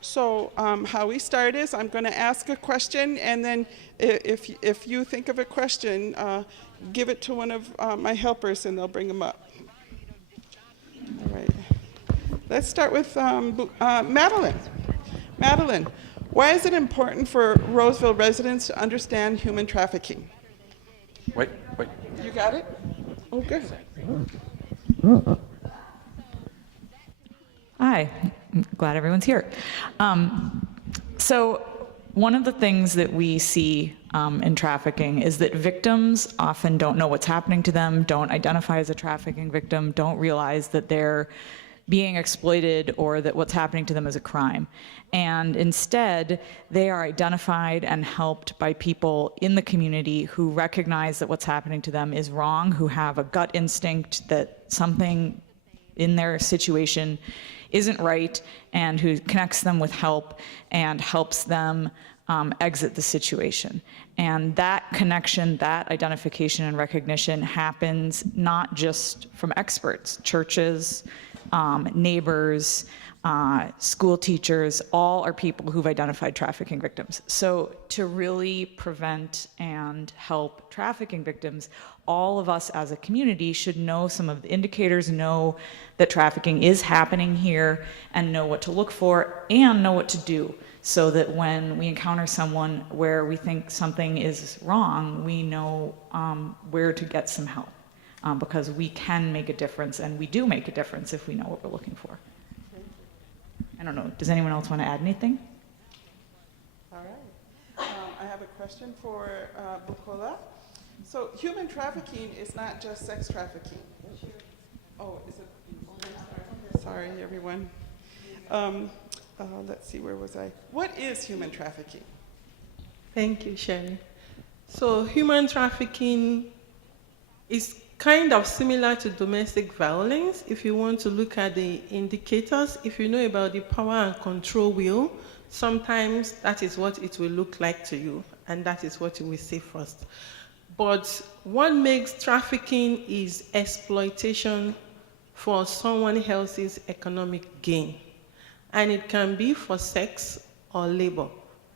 So how we start is I'm going to ask a question, and then if you think of a question, give it to one of my helpers, and they'll bring them up. All right. Let's start with Madeline. Madeline, why is it important for Roseville residents to understand human trafficking? Wait. You got it? Oh, good. Hi, I'm glad everyone's here. So one of the things that we see in trafficking is that victims often don't know what's happening to them, don't identify as a trafficking victim, don't realize that they're being exploited or that what's happening to them is a crime. And instead, they are identified and helped by people in the community who recognize that what's happening to them is wrong, who have a gut instinct that something in their situation isn't right, and who connects them with help and helps them exit the situation. And that connection, that identification and recognition happens not just from experts, churches, neighbors, school teachers, all are people who've identified trafficking victims. So to really prevent and help trafficking victims, all of us as a community should know some of the indicators, know that trafficking is happening here, and know what to look for, and know what to do, so that when we encounter someone where we think something is wrong, we know where to get some help. Because we can make a difference, and we do make a difference if we know what we're looking for. I don't know, does anyone else want to add anything? All right. I have a question for Bukola. So human trafficking is not just sex trafficking. Oh, is it? Sorry, everyone. Let's see, where was I? What is human trafficking? Thank you, Sherry. So human trafficking is kind of similar to domestic violence. If you want to look at the indicators, if you know about the power and control wheel, sometimes that is what it will look like to you, and that is what you will see first. But what makes trafficking is exploitation for someone else's economic gain. And it can be for sex or labor.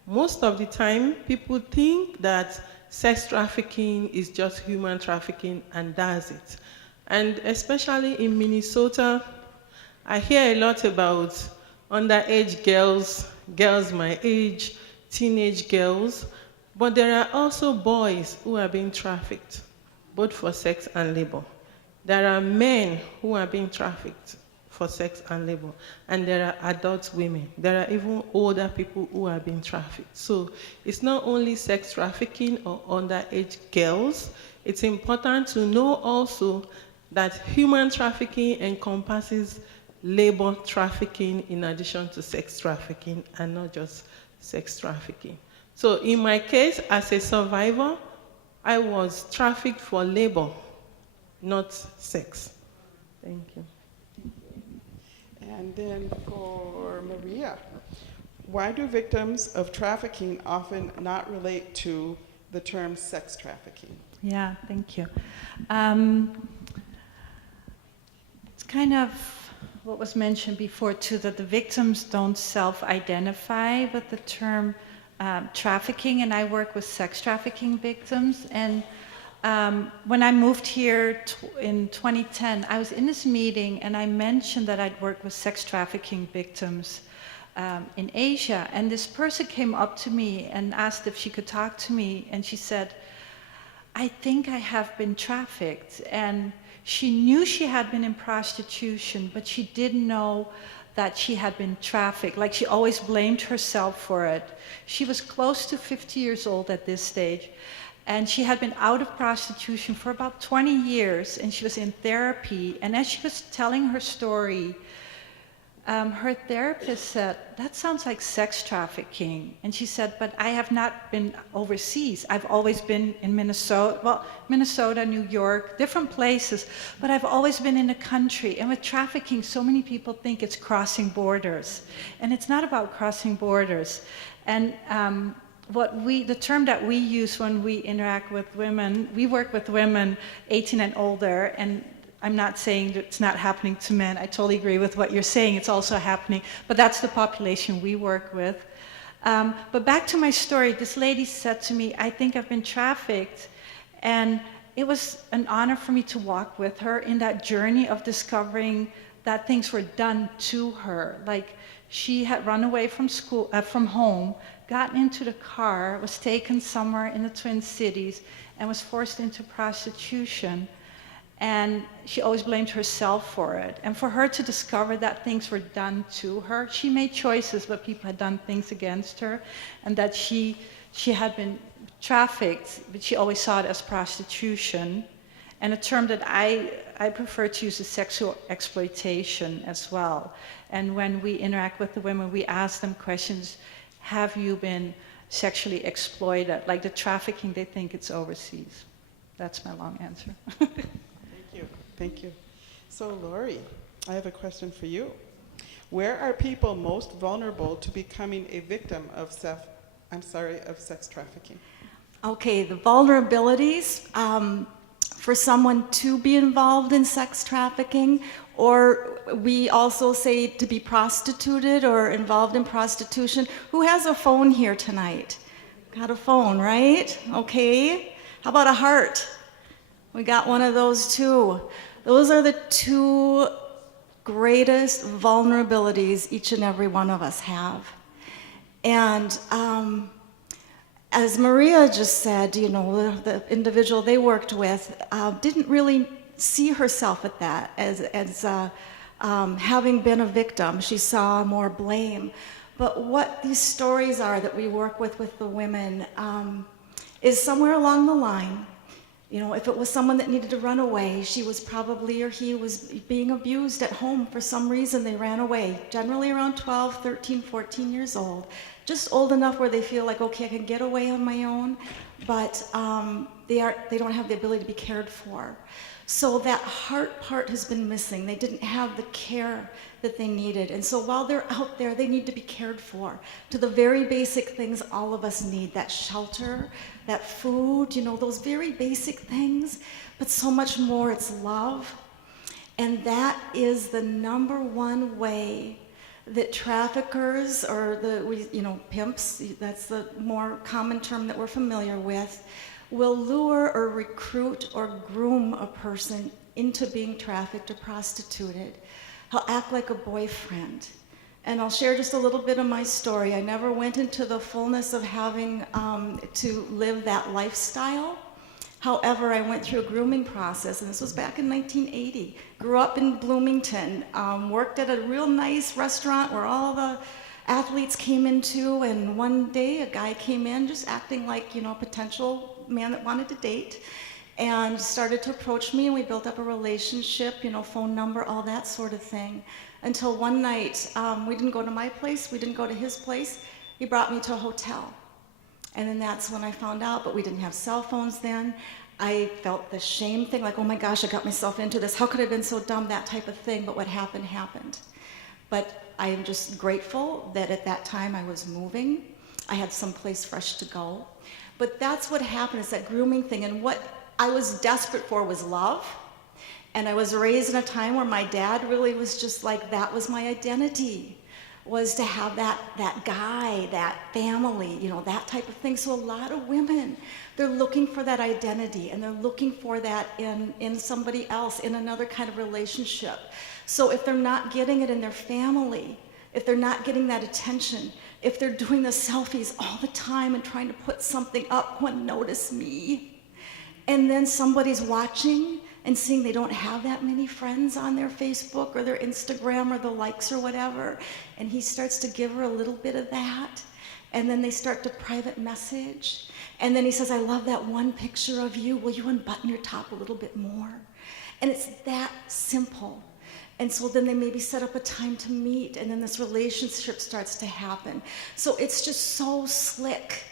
Most of the time, people think that sex trafficking is just human trafficking, and that's it. And especially in Minnesota, I hear a lot about underage girls, girls my age, teenage girls, but there are also boys who are being trafficked, both for sex and labor. There are men who are being trafficked for sex and labor, and there are adult women. There are even older people who are being trafficked. So it's not only sex trafficking or underage girls. It's important to know also that human trafficking encompasses labor trafficking in addition to sex trafficking, and not just sex trafficking. So in my case, as a survivor, I was trafficked for labor, not sex. Thank you. And then for Maria, why do victims of trafficking often not relate to the term sex trafficking? Yeah, thank you. It's kind of what was mentioned before too, that the victims don't self-identify with the term trafficking, and I work with sex trafficking victims. And when I moved here in 2010, I was in this meeting and I mentioned that I'd worked with sex trafficking victims in Asia. And this person came up to me and asked if she could talk to me. And she said, I think I have been trafficked. And she knew she had been in prostitution, but she didn't know that she had been trafficked. Like, she always blamed herself for it. She was close to 50 years old at this stage. And she had been out of prostitution for about 20 years, and she was in therapy. And as she was telling her story, her therapist said, that sounds like sex trafficking. And she said, but I have not been overseas. I've always been in Minnesota, well, Minnesota, New York, different places, but I've always been in the country. And with trafficking, so many people think it's crossing borders. And it's not about crossing borders. And the term that we use when we interact with women, we work with women 18 and older, and I'm not saying that it's not happening to men. I totally agree with what you're saying. It's also happening, but that's the population we work with. But back to my story, this lady said to me, I think I've been trafficked. And it was an honor for me to walk with her in that journey of discovering that things were done to her. Like, she had run away from school, from home, gotten into the car, was taken somewhere in the Twin Cities, and was forced into prostitution. And she always blamed herself for it. And for her to discover that things were done to her, she made choices, but people had done things against her, and that she had been trafficked, but she always saw it as prostitution. And a term that I prefer to use is sexual exploitation as well. And when we interact with the women, we ask them questions, have you been sexually exploited? Like the trafficking, they think it's overseas. That's my long answer. Thank you. So Lori, I have a question for you. Where are people most vulnerable to becoming a victim of sex trafficking? Okay, the vulnerabilities for someone to be involved in sex trafficking, or we also say to be prostituted or involved in prostitution. Who has a phone here tonight? Got a phone, right? Okay. How about a heart? We got one of those too. Those are the two greatest vulnerabilities each and every one of us have. And as Maria just said, you know, the individual they worked with didn't really see herself at that as having been a victim. She saw more blame. But what these stories are that we work with the women is somewhere along the line, you know, if it was someone that needed to run away, she was probably, or he was being abused at home for some reason, they ran away, generally around 12, 13, 14 years old, just old enough where they feel like, okay, I can get away on my own, but they don't have the ability to be cared for. So that heart part has been missing. They didn't have the care that they needed. And so while they're out there, they need to be cared for to the very basic things all of us need, that shelter, that food, you know, those very basic things, but so much more, it's love. And that is the number one way that traffickers, or pimps, that's the more common term that we're familiar with, will lure or recruit or groom a person into being trafficked or prostituted. He'll act like a boyfriend. And I'll share just a little bit of my story. I never went into the fullness of having to live that lifestyle. However, I went through a grooming process, and this was back in 1980. Grew up in Bloomington, worked at a real nice restaurant where all the athletes came into, and one day a guy came in just acting like, you know, a potential man that wanted to date, and started to approach me, and we built up a relationship, you know, phone number, all that sort of thing. Until one night, we didn't go to my place, we didn't go to his place, he brought me to a hotel. And then that's when I found out, but we didn't have cell phones then. I felt the shame thing, like, oh my gosh, I got myself into this, how could I have been so dumb, that type of thing, but what happened, happened. But I am just grateful that at that time I was moving, I had someplace fresh to go. But that's what happened, is that grooming thing, and what I was desperate for was love. And I was raised in a time where my dad really was just like, that was my identity, was to have that guy, that family, you know, that type of thing. So a lot of women, they're looking for that identity, and they're looking for that in somebody else, in another kind of relationship. So if they're not getting it in their family, if they're not getting that attention, if they're doing the selfies all the time and trying to put something up, one notice me, and then somebody's watching and seeing they don't have that many friends on their Facebook or their Instagram or the likes or whatever, and he starts to give her a little bit of that, and then they start to private message, and then he says, I love that one picture of you, will you unbutton your top a little bit more? And it's that simple. And so then they maybe set up a time to meet, and then this relationship starts to happen. So it's just so slick.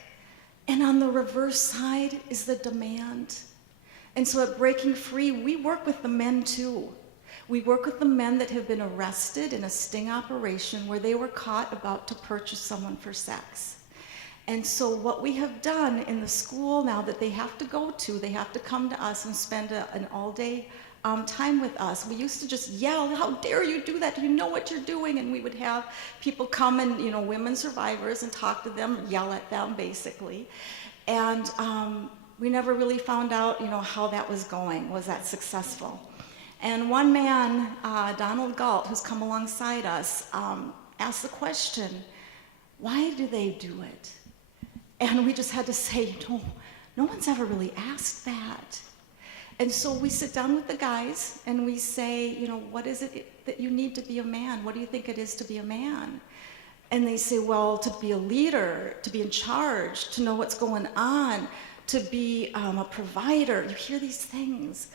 And on the reverse side is the demand. And so at Breaking Free, we work with the men too. We work with the men that have been arrested in a sting operation where they were caught about to purchase someone for sex. And so what we have done in the school now that they have to go to, they have to come to us and spend an all-day time with us. We used to just yell, "How dare you do that? Do you know what you're doing?" And we would have people come and, women survivors, and talk to them, yell at them, basically. And we never really found out, how that was going. Was that successful? And one man, Donald Galt, who's come alongside us, asked the question, why do they do it? And we just had to say, no one's ever really asked that. And so we sit down with the guys and we say, what is it that you need to be a man? What do you think it is to be a man? And they say, well, to be a leader, to be in charge, to know what's going on, to be a provider. You hear these things,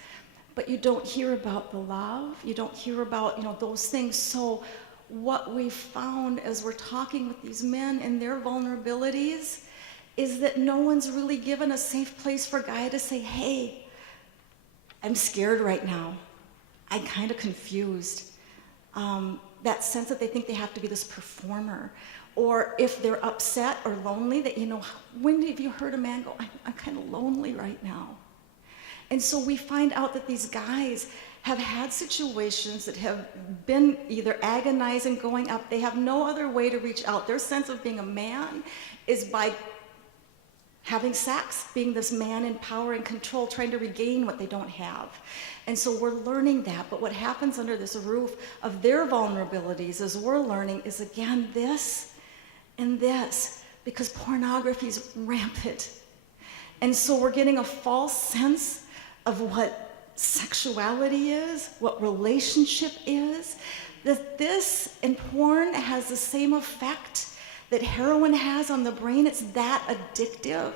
but you don't hear about the love. You don't hear about, those things. So what we found as we're talking with these men and their vulnerabilities is that no one's really given a safe place for a guy to say, hey, I'm scared right now. I'm kind of confused. That sense that they think they have to be this performer. Or if they're upset or lonely, that, when have you heard a man go, I'm kind of lonely right now? And so we find out that these guys have had situations that have been either agonizing, going up. They have no other way to reach out. Their sense of being a man is by having sex, being this man in power and control, trying to regain what they don't have. And so we're learning that, but what happens under this roof of their vulnerabilities as we're learning is, again, this and this, because pornography is rampant. And so we're getting a false sense of what sexuality is, what relationship is, that this and porn has the same effect that heroin has on the brain. It's that addictive.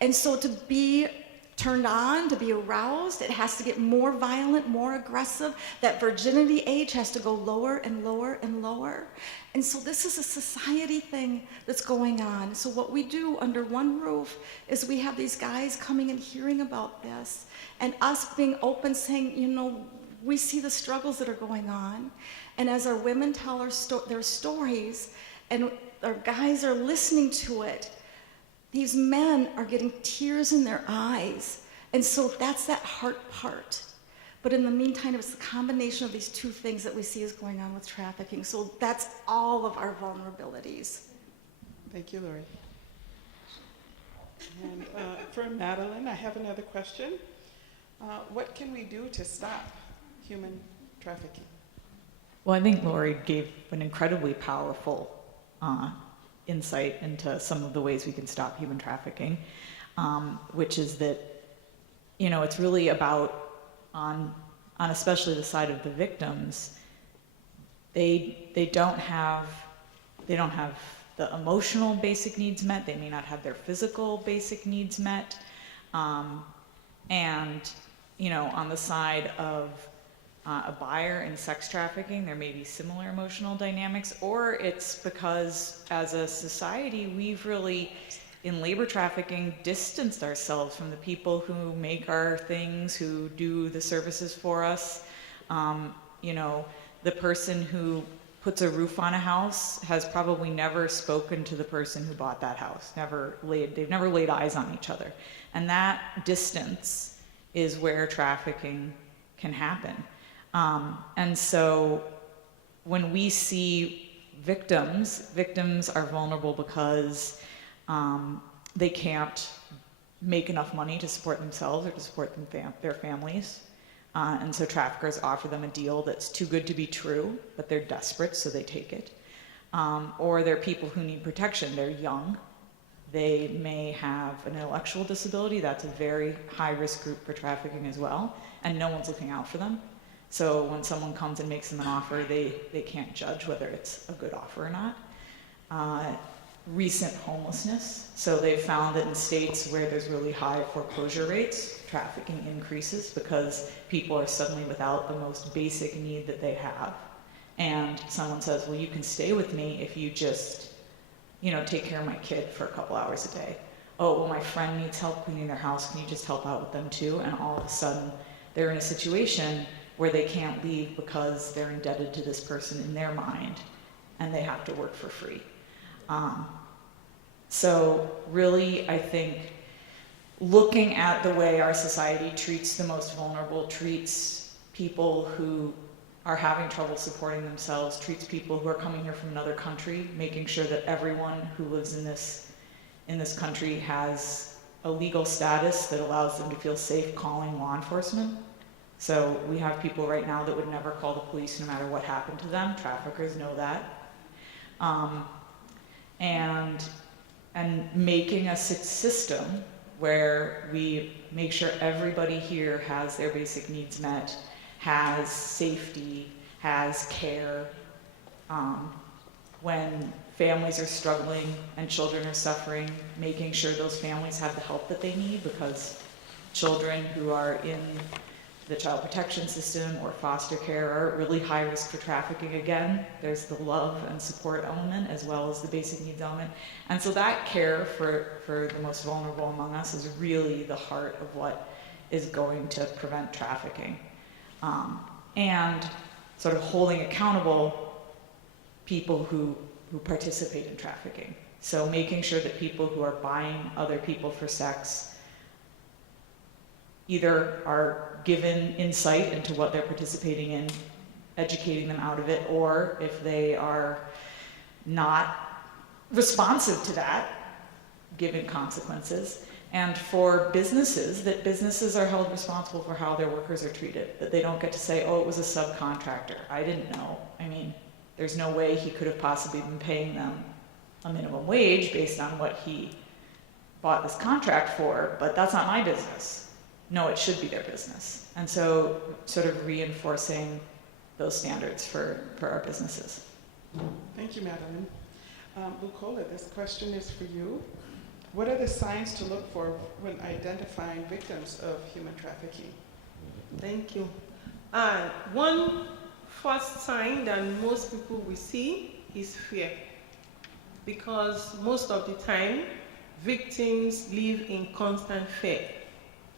And so to be turned on, to be aroused, it has to get more violent, more aggressive. That virginity age has to go lower and lower and lower. And so this is a society thing that's going on. So what we do under one roof is we have these guys coming and hearing about this, and us being open, saying, we see the struggles that are going on. And as our women tell their stories, and our guys are listening to it, these men are getting tears in their eyes. And so that's that heart part. But in the meantime, it's the combination of these two things that we see is going on with trafficking. So that's all of our vulnerabilities. Thank you, Lori. And for Madeline, I have another question. What can we do to stop human trafficking? Well, I think Lori gave an incredibly powerful insight into some of the ways we can stop human trafficking, which is that, it's really about, on especially the side of the victims, they don't have the emotional basic needs met. They may not have their physical basic needs met, and on the side of a buyer in sex trafficking, there may be similar emotional dynamics, or it's because as a society, we've really, in labor trafficking, distanced ourselves from the people who make our things, who do the services for us. The person who puts a roof on a house has probably never spoken to the person who bought that house, they've never laid eyes on each other. And that distance is where trafficking can happen. And so when we see victims are vulnerable because they can't make enough money to support themselves or to support their families. And so traffickers offer them a deal that's too good to be true, but they're desperate, so they take it. Or they're people who need protection. They're young. They may have an intellectual disability. That's a very high-risk group for trafficking as well, and no one's looking out for them. So when someone comes and makes them an offer, they can't judge whether it's a good offer or not. Recent homelessness. So they've found that in states where there's really high foreclosure rates, trafficking increases because people are suddenly without the most basic need that they have. And someone says, well, you can stay with me if you just, take care of my kid for a couple hours a day. Oh, well, my friend needs help cleaning their house. Can you just help out with them too? And all of a sudden, they're in a situation where they can't leave because they're indebted to this person in their mind, and they have to work for free. So really, I think looking at the way our society treats the most vulnerable, treats people who are having trouble supporting themselves, treats people who are coming here from another country, making sure that everyone who lives in this country has a legal status that allows them to feel safe calling law enforcement. So we have people right now that would never call the police no matter what happened to them. Traffickers know that. And making a system where we make sure everybody here has their basic needs met, has safety, has care. When families are struggling and children are suffering, making sure those families have the help that they need, because children who are in the child protection system or foster care are at really high risk for trafficking. Again, there's the love and support element as well as the basic needs element. And so that care for the most vulnerable among us is really the heart of what is going to prevent trafficking. And sort of holding accountable people who participate in trafficking. So making sure that people who are buying other people for sex either are given insight into what they're participating in, educating them out of it, or if they are not responsive to that, given consequences. And for businesses, that businesses are held responsible for how their workers are treated, that they don't get to say, oh, it was a subcontractor, I didn't know. I mean, there's no way he could have possibly been paying them a minimum wage based on what he bought this contract for, but that's not my business. No, it should be their business. And so sort of reinforcing those standards for our businesses. Thank you, Madeline. Bukola, this question is for you. What are the signs to look for when identifying victims of human trafficking? Thank you. One first sign that most people will see is fear. Because most of the time, victims live in constant fear.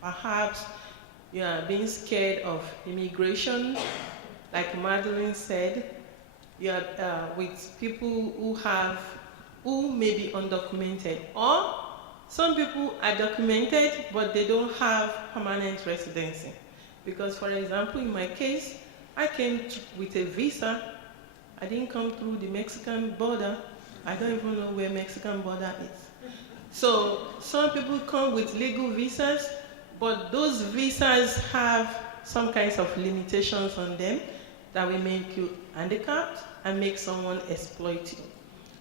Perhaps you are being scared of immigration, like Madeline said. You are with people who may be undocumented, or some people are documented but they don't have permanent residency. Because, for example, in my case, I came with a visa. I didn't come through the Mexican border. I don't even know where Mexican border is. So some people come with legal visas, but those visas have some kinds of limitations on them that will make you handicapped and make someone exploit you.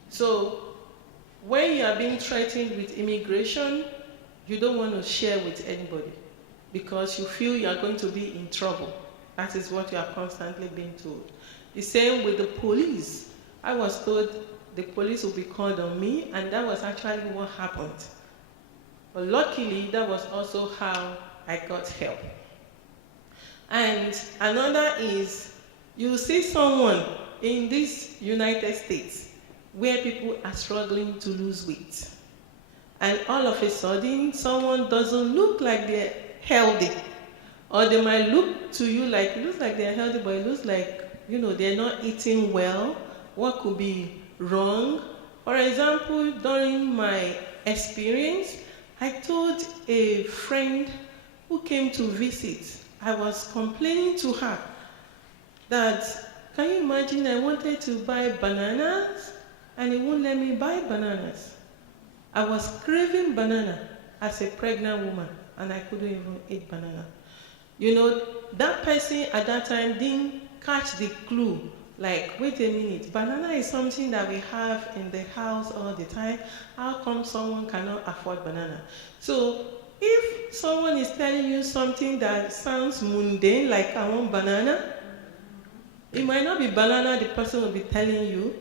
So when you are being threatened with immigration, you don't want to share with anybody because you feel you are going to be in trouble. That is what you are constantly being told. The same with the police. I was told the police will be called on me, and that was actually what happened. But luckily, that was also how I got help. And another is, you see someone in this United States where people are struggling to lose weight. And all of a sudden, someone doesn't look like they're healthy. Or they might look to you like, it looks like they're healthy, but it looks like, you know, they're not eating well. What could be wrong? For example, during my experience, I told a friend who came to visit, I was complaining to her that, can you imagine, I wanted to buy bananas and he won't let me buy bananas. I was craving banana as a pregnant woman and I couldn't even eat banana. You know, that person at that time didn't catch the clue. Like, wait a minute, banana is something that we have in the house all the time. How come someone cannot afford banana? So if someone is telling you something that sounds mundane, like I want banana, it might not be banana the person will be telling you,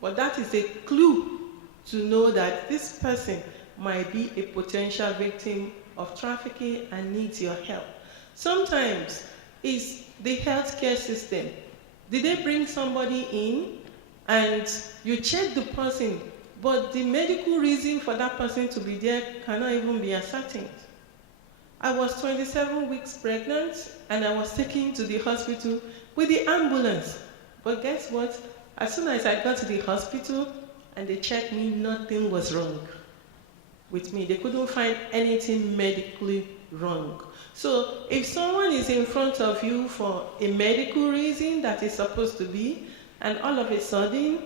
but that is a clue to know that this person might be a potential victim of trafficking and needs your help. Sometimes it's the healthcare system. Did they bring somebody in and you check the person, but the medical reason for that person to be there cannot even be ascertained? I was 27 weeks pregnant and I was taken to the hospital with the ambulance. But guess what? As soon as I got to the hospital and they checked me, nothing was wrong with me. They couldn't find anything medically wrong. So if someone is in front of you for a medical reason that is supposed to be, and all of a sudden,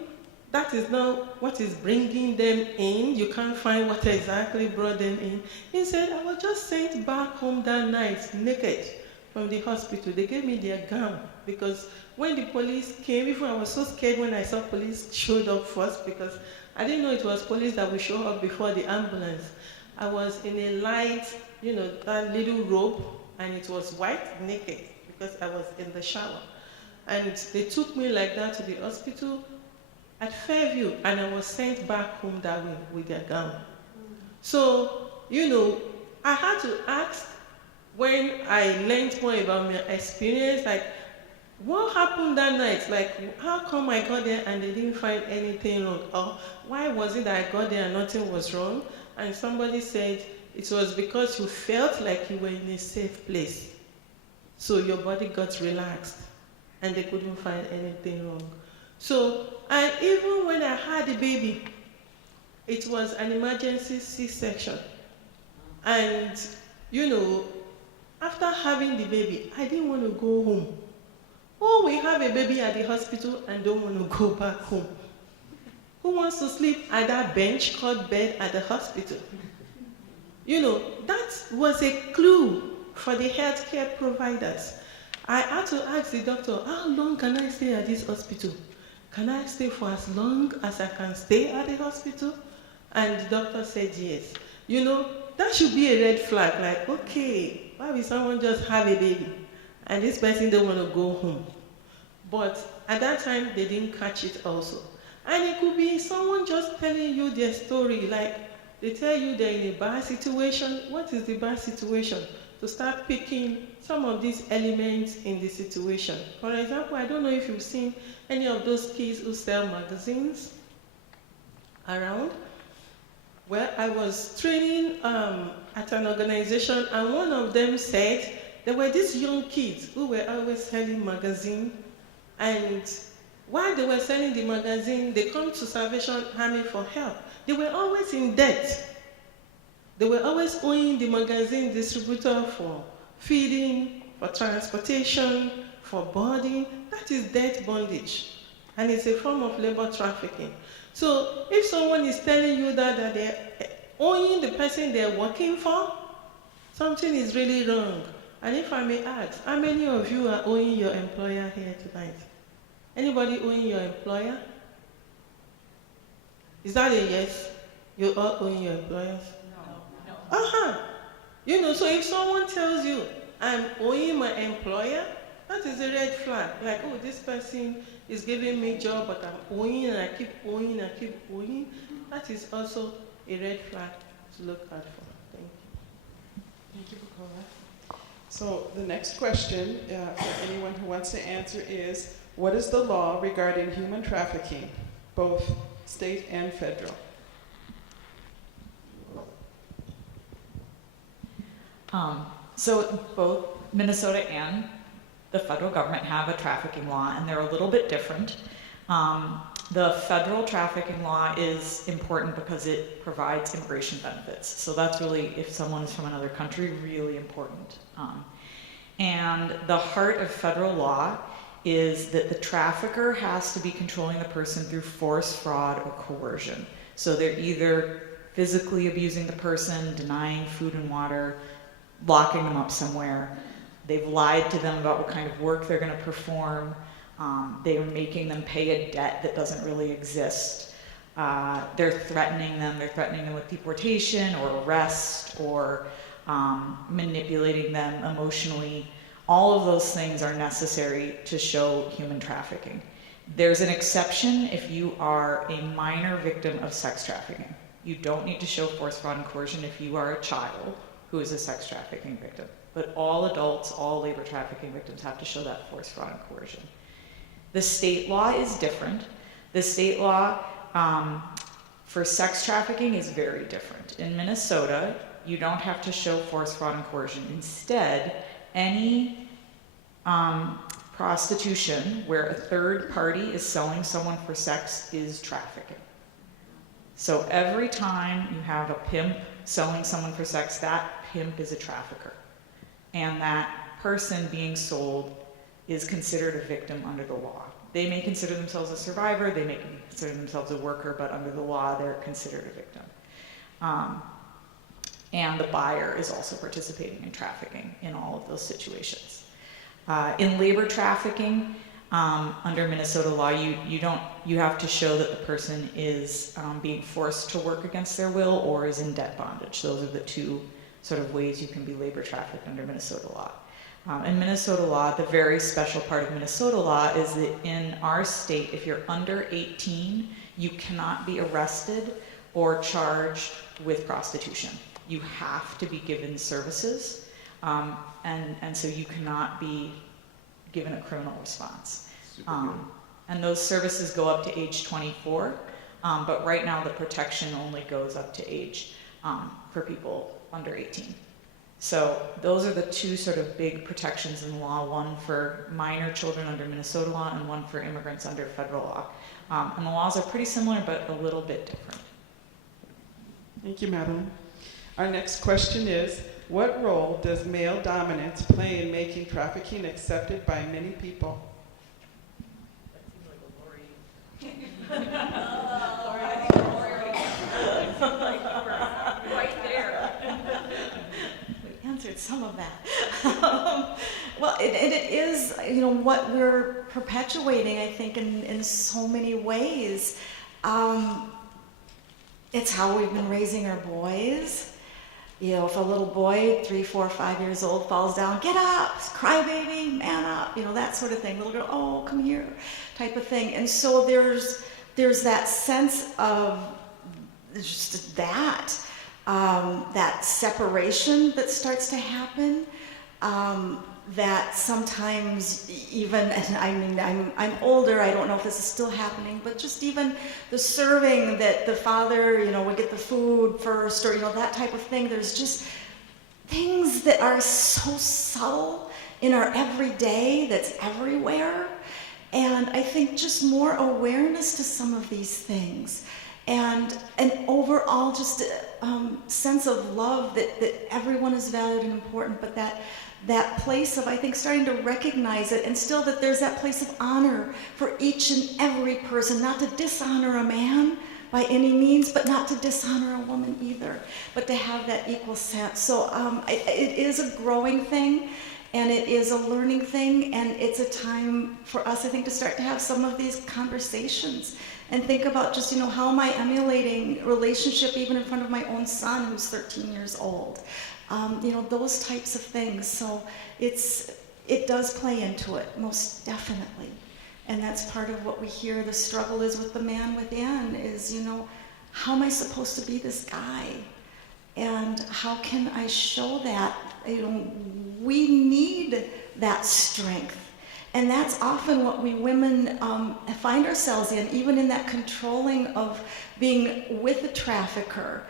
that is not what is bringing them in, you can't find what exactly brought them in. He said, I was just sent back home that night, naked, from the hospital. They gave me their gown, because when the police came, even I was so scared when I saw police showed up first, because I didn't know it was police that would show up before the ambulance. I was in a light, that little robe, and it was white, naked, because I was in the shower. And they took me like that to the hospital at Fairview, and I was sent back home that way with their gown. So, I had to ask, when I learned more about my experience, like, what happened that night? Like, how come I got there and they didn't find anything wrong? Or why was it that I got there and nothing was wrong? And somebody said, it was because you felt like you were in a safe place. So your body got relaxed and they couldn't find anything wrong. So, and even when I had a baby, it was an emergency C-section. And, after having the baby, I didn't want to go home. Oh, we have a baby at the hospital and don't want to go back home. Who wants to sleep at that bench called bed at the hospital? That was a clue for the healthcare providers. I had to ask the doctor, how long can I stay at this hospital? Can I stay for as long as I can stay at the hospital? And the doctor said yes. That should be a red flag, like, okay, why will someone just have a baby and this person don't want to go home? But at that time, they didn't catch it also. And it could be someone just telling you their story, like they tell you they're in a bad situation. What is the bad situation? To start picking some of these elements in the situation. For example, I don't know if you've seen any of those kids who sell magazines around. Well, I was training at an organization, and one of them said there were these young kids who were always selling magazines, and while they were selling the magazine, they come to Salvation Army for help. They were always in debt. They were always owing the magazine distributor for feeding, for transportation, for boarding. That is debt bondage, and it's a form of labor trafficking. So if someone is telling you that they're owing the person they're working for, something is really wrong. And if I may ask, how many of you are owing your employer here tonight? Anybody owing your employer? Is that a yes? You're all owing your employers? No. So if someone tells you, I'm owing my employer, that is a red flag. Like, oh, this person is giving me a job, but I'm owing, and I keep owing, and I keep owing. That is also a red flag to look out for. Thank you. Thank you, Bukola. So the next question for anyone who wants to answer is, what is the law regarding human trafficking, both state and federal? So both Minnesota and the federal government have a trafficking law, and they're a little bit different. The federal trafficking law is important because it provides immigration benefits. So that's really, if someone's from another country, really important. And the heart of federal law is that the trafficker has to be controlling the person through force, fraud, or coercion. So they're either physically abusing the person, denying food and water, locking them up somewhere. They've lied to them about what kind of work they're going to perform. They're making them pay a debt that doesn't really exist. They're threatening them. They're threatening them with deportation or arrest, or manipulating them emotionally. All of those things are necessary to show human trafficking. There's an exception if you are a minor victim of sex trafficking. You don't need to show force, fraud, and coercion if you are a child who is a sex trafficking victim. But all adults, all labor trafficking victims have to show that force, fraud, and coercion. The state law is different. The state law for sex trafficking is very different. In Minnesota, you don't have to show force, fraud, and coercion. Instead, any prostitution where a third party is selling someone for sex is trafficking. So every time you have a pimp selling someone for sex, that pimp is a trafficker. And that person being sold is considered a victim under the law. They may consider themselves a survivor, they may consider themselves a worker, but under the law, they're considered a victim. And the buyer is also participating in trafficking in all of those situations. In labor trafficking, under Minnesota law, you have to show that the person is being forced to work against their will or is in debt bondage. Those are the two sort of ways you can be labor trafficked under Minnesota law. In Minnesota law, the very special part of Minnesota law is that in our state, if you're under 18, you cannot be arrested or charged with prostitution. You have to be given services, and so you cannot be given a criminal response. And those services go up to age 24, but right now the protection only goes up to age for people under 18. So those are the two sort of big protections in the law, one for minor children under Minnesota law and one for immigrants under federal law. And the laws are pretty similar, but a little bit different. Thank you, Madeline. Our next question is, what role does male dominance play in making trafficking accepted by many people? Right there. We answered some of that. Well, it is, what we're perpetuating, I think, in so many ways. It's how we've been raising our boys. If a little boy, 3, 4, 5 years old, falls down, get up, cry baby, man up, that sort of thing. Little girl, oh, come here, type of thing. And so there's that sense of just that separation that starts to happen. That sometimes even, and I mean, I'm older, I don't know if this is still happening, but just even the serving that the father, would get the food first, or, that type of thing. There's just things that are so subtle in our everyday that's everywhere. And I think just more awareness to some of these things. And an overall just sense of love that everyone is valued and important, but that place of, I think, starting to recognize it, and still that there's that place of honor for each and every person, not to dishonor a man by any means, but not to dishonor a woman either, but to have that equal sense. So it is a growing thing, and it is a learning thing, and it's a time for us, I think, to start to have some of these conversations and think about just, how am I emulating relationship even in front of my own son who's 13 years old. Those types of things. So it does play into it, most definitely. And that's part of what we hear the struggle is with the man within is, how am I supposed to be this guy? And how can I show that? We need that strength. And that's often what we women find ourselves in, even in that controlling of being with a trafficker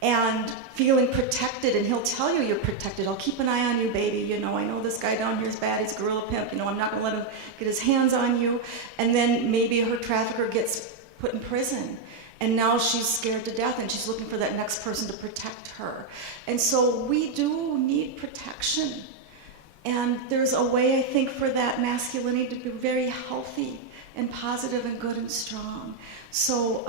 and feeling protected, and he'll tell you you're protected. I'll keep an eye on you, baby. I know this guy down here is bad. He's a gorilla pimp. I'm not going to let him get his hands on you. And then maybe her trafficker gets put in prison. And now she's scared to death, and she's looking for that next person to protect her. And so we do need protection. And there's a way, I think, for that masculinity to be very healthy and positive and good and strong. So,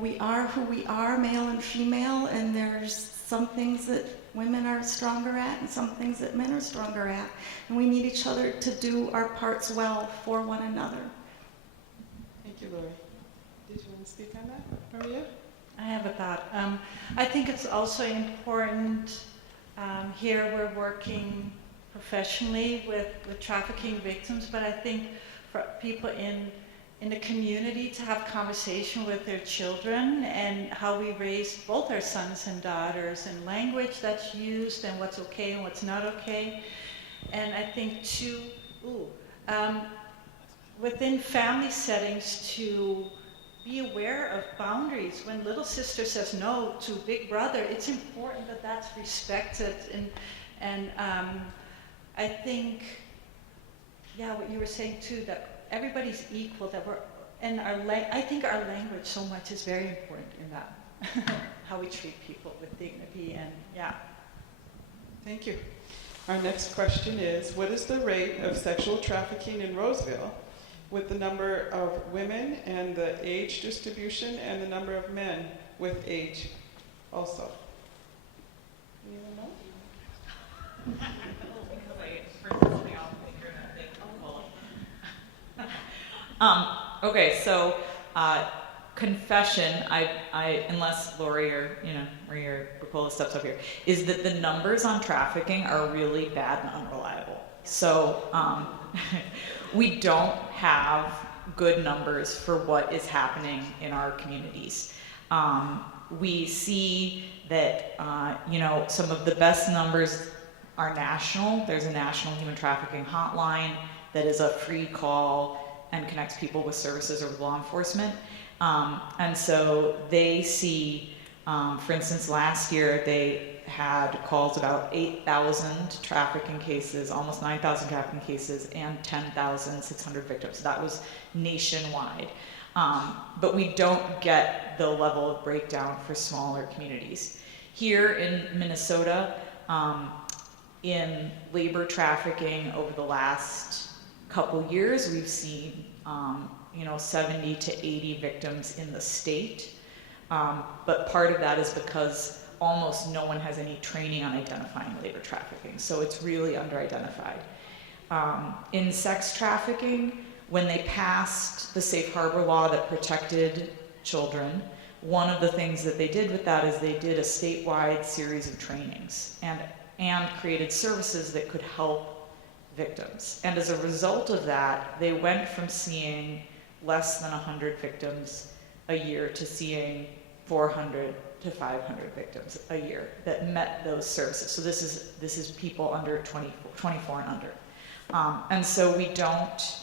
we are who we are, male and female, and there's some things that women are stronger at and some things that men are stronger at. And we need each other to do our parts well for one another. Thank you, Lori. Did you want to speak on that, Maria? I have a thought. I think it's also important, here we're working professionally with trafficking victims, but I think for people in the community to have conversation with their children and how we raise both our sons and daughters and language that's used and what's okay and what's not okay. And I think too, within family settings to be aware of boundaries. When little sister says no to big brother, it's important that that's respected. And I think, what you were saying too, that everybody's equal, that I think our language so much is very important in that, how we treat people with dignity, and Thank you. Our next question is, what is the rate of sexual trafficking in Roseville with the number of women and the age distribution and the number of men with age also? Anyone know? Okay, so confession, I unless Lori or Maria or Rapola steps up here, is that the numbers on trafficking are really bad and unreliable. So we don't have good numbers for what is happening in our communities. We see that some of the best numbers are national. There's a national human trafficking hotline that is a free call and connects people with services or with law enforcement. And so they see, for instance, last year they had calls about 8,000 trafficking cases, almost 9,000 trafficking cases, and 10,600 victims. That was nationwide. But we don't get the level of breakdown for smaller communities. Here in Minnesota, in labor trafficking over the last couple years, we've seen 70 to 80 victims in the state. But part of that is because almost no one has any training on identifying labor trafficking, so it's really under-identified. In sex trafficking, when they passed the safe harbor law that protected children, one of the things that they did with that is they did a statewide series of trainings and created services that could help victims. And as a result of that, they went from seeing less than 100 victims a year to seeing 400 to 500 victims a year that met those services. So this is people under 24 and under. And so we don't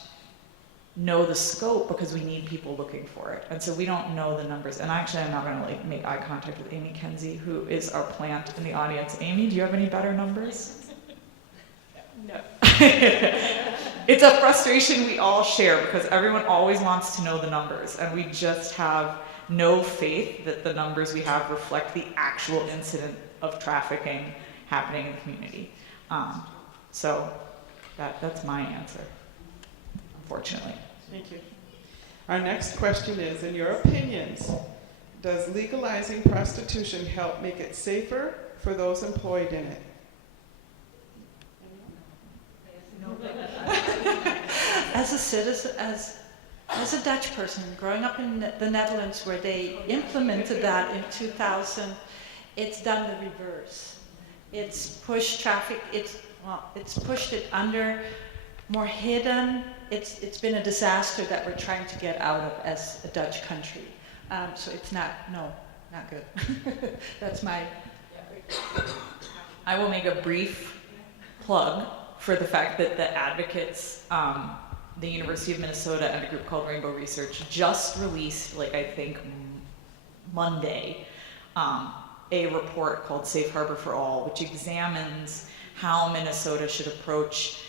know the scope because we need people looking for it. And so we don't know the numbers. And actually, I'm not going to make eye contact with Amy Kenzie, who is our plant in the audience. Amy, do you have any better numbers? No. It's a frustration we all share because everyone always wants to know the numbers, and we just have no faith that the numbers we have reflect the actual incident of trafficking happening in the community. So that's my answer, unfortunately. Thank you. Our next question is, in your opinions, does legalizing prostitution help make it safer for those employed in it? As a citizen, as a Dutch person growing up in the Netherlands, where they implemented that in 2000, it's done the reverse. It's pushed traffic. It's pushed it under, more hidden. It's been a disaster that we're trying to get out of as a Dutch country. So it's not good. That's my. I will make a brief plug for the fact that the advocates, the University of Minnesota and a group called Rainbow Research just released, I think Monday, a report called Safe Harbor for All, which examines how Minnesota should approach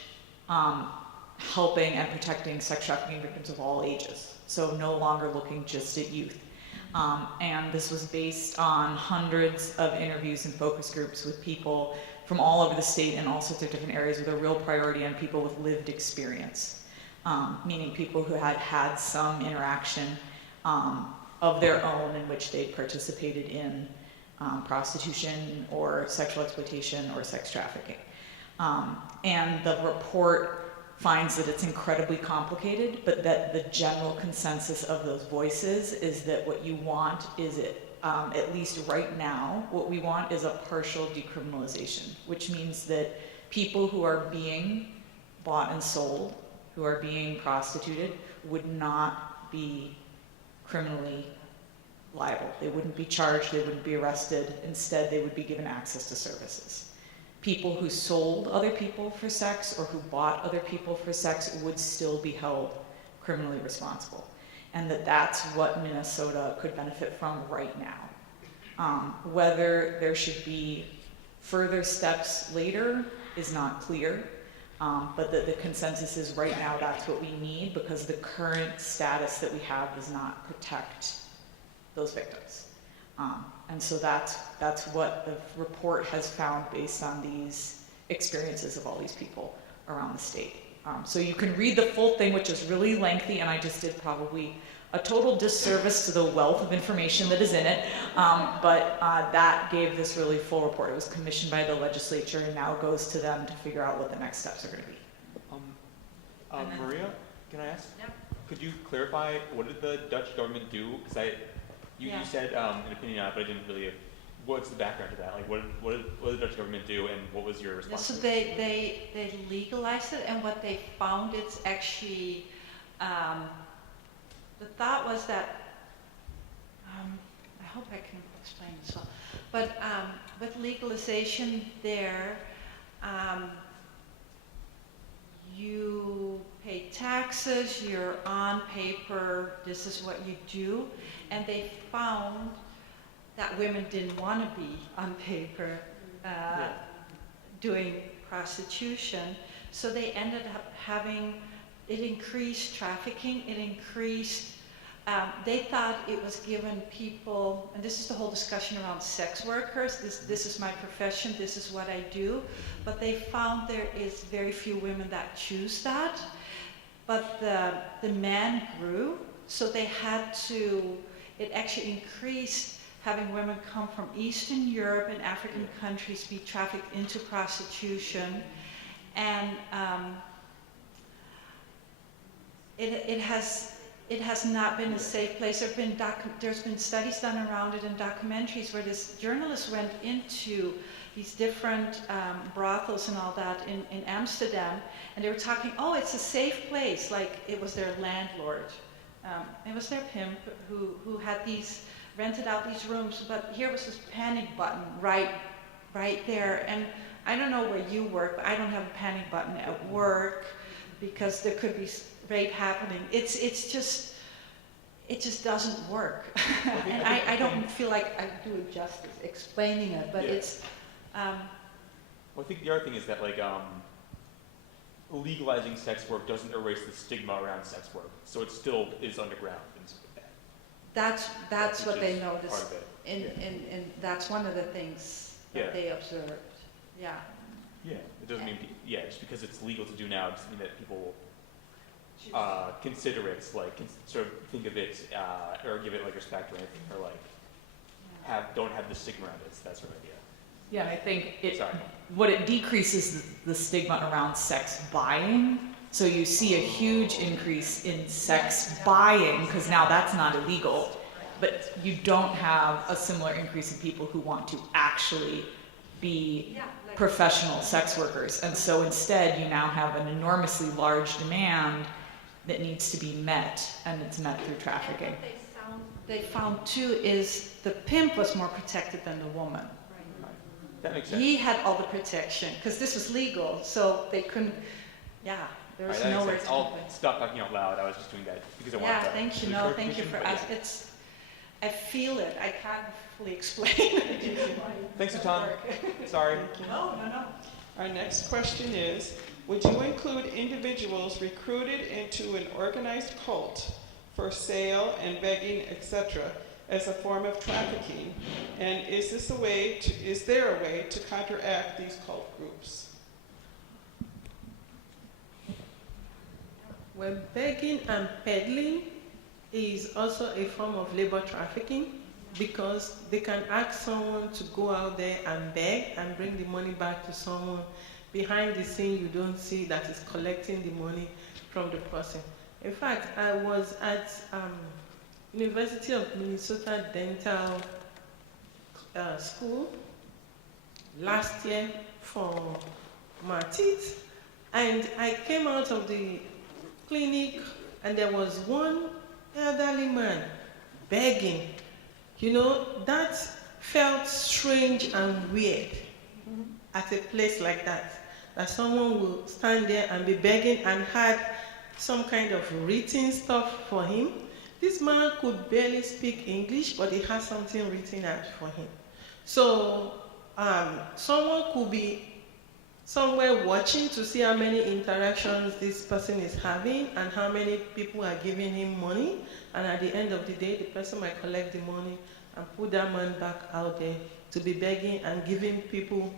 helping and protecting sex trafficking victims of all ages. So no longer looking just at youth. And this was based on hundreds of interviews and focus groups with people from all over the state and all sorts of different areas, with a real priority on people with lived experience, meaning people who had had some interaction of their own in which they'd participated in prostitution or sexual exploitation or sex trafficking. And the report finds that it's incredibly complicated, but that the general consensus of those voices is that what you want is at least right now, what we want is a partial decriminalization, which means that people who are being bought and sold, who are being prostituted, would not be criminally liable. They wouldn't be charged, they wouldn't be arrested. Instead, they would be given access to services. People who sold other people for sex or who bought other people for sex would still be held criminally responsible. And that's what Minnesota could benefit from right now. Whether there should be further steps later is not clear, but the consensus is right now that's what we need, because the current status that we have does not protect those victims. And so that's what the report has found based on these experiences of all these people around the state. So you can read the full thing, which is really lengthy, and I just did probably a total disservice to the wealth of information that is in it, but that gave this really full report. It was commissioned by the legislature and now goes to them to figure out what the next steps are going to be. Maria, can I ask? Yep. Could you clarify, what did the Dutch government do? Because you said an opinion on it, but I didn't really. What's the background to that? Like, what did the Dutch government do, and what was your response? So they legalized it, and what they found, it's actually, the thought was that, I hope I can explain this well, but with legalization there, you pay taxes, you're on paper, this is what you do, and they found that women didn't want to be on paper doing prostitution, so they ended up having, it increased trafficking, it increased, they thought it was given people, and this is the whole discussion around sex workers, this is my profession, this is what I do, but they found there is very few women that choose that, but the men grew, so they had to, it actually increased having women come from Eastern Europe and African countries be trafficked into prostitution, and it has not been a safe place. There's been studies done around it and documentaries where this journalist went into these different brothels and all that in Amsterdam, and they were talking, oh, it's a safe place, like it was their landlord. It was their pimp who had rented out these rooms, but here was this panic button right there, and I don't know where you work, but I don't have a panic button at work because there could be rape happening. It just doesn't work. And I don't feel like I do it justice explaining it, but it's... Well, I think the other thing is that, like, legalizing sex work doesn't erase the stigma around sex work, so it still is underground. That's what they noticed, part of it. and that's one of the things that they observed. Yeah. Yeah, it doesn't mean, just because it's legal to do now, it doesn't mean that people consider it, like, sort of think of it, or give it, like, respect or anything, or, like, don't have the stigma around it. That's sort of idea. Yeah, and I think what it decreases the stigma around sex buying. So you see a huge increase in sex buying because now that's not illegal, but you don't have a similar increase in people who want to actually be professional sex workers. And so instead you now have an enormously large demand that needs to be met, and it's met through trafficking. And what they found too is the pimp was more protected than the woman. That makes sense. He had all the protection because this was legal, so they couldn't, there was nowhere to I'll stop talking out loud. I was just doing that because I wanted to. Thank you. No, thank you for asking. I feel it. I can't fully explain it. Thanks, Tom. Sorry. No. Our next question is, would you include individuals recruited into an organized cult for sale and begging, etc., as a form of trafficking? And is there a way to counteract these cult groups? Well, begging and peddling is also a form of labor trafficking because they can ask someone to go out there and beg and bring the money back to someone. Behind the scene, you don't see that is collecting the money from the person. In fact, I was at University of Minnesota Dental School last year for my teeth, and I came out of the clinic and there was one elderly man begging. You know, that felt strange and weird at a place like that someone will stand there and be begging and had some kind of written stuff for him. This man could barely speak English, but he had something written out for him. So someone could be somewhere watching to see how many interactions this person is having and how many people are giving him money. And at the end of the day, the person might collect the money and put that man back out there to be begging and giving people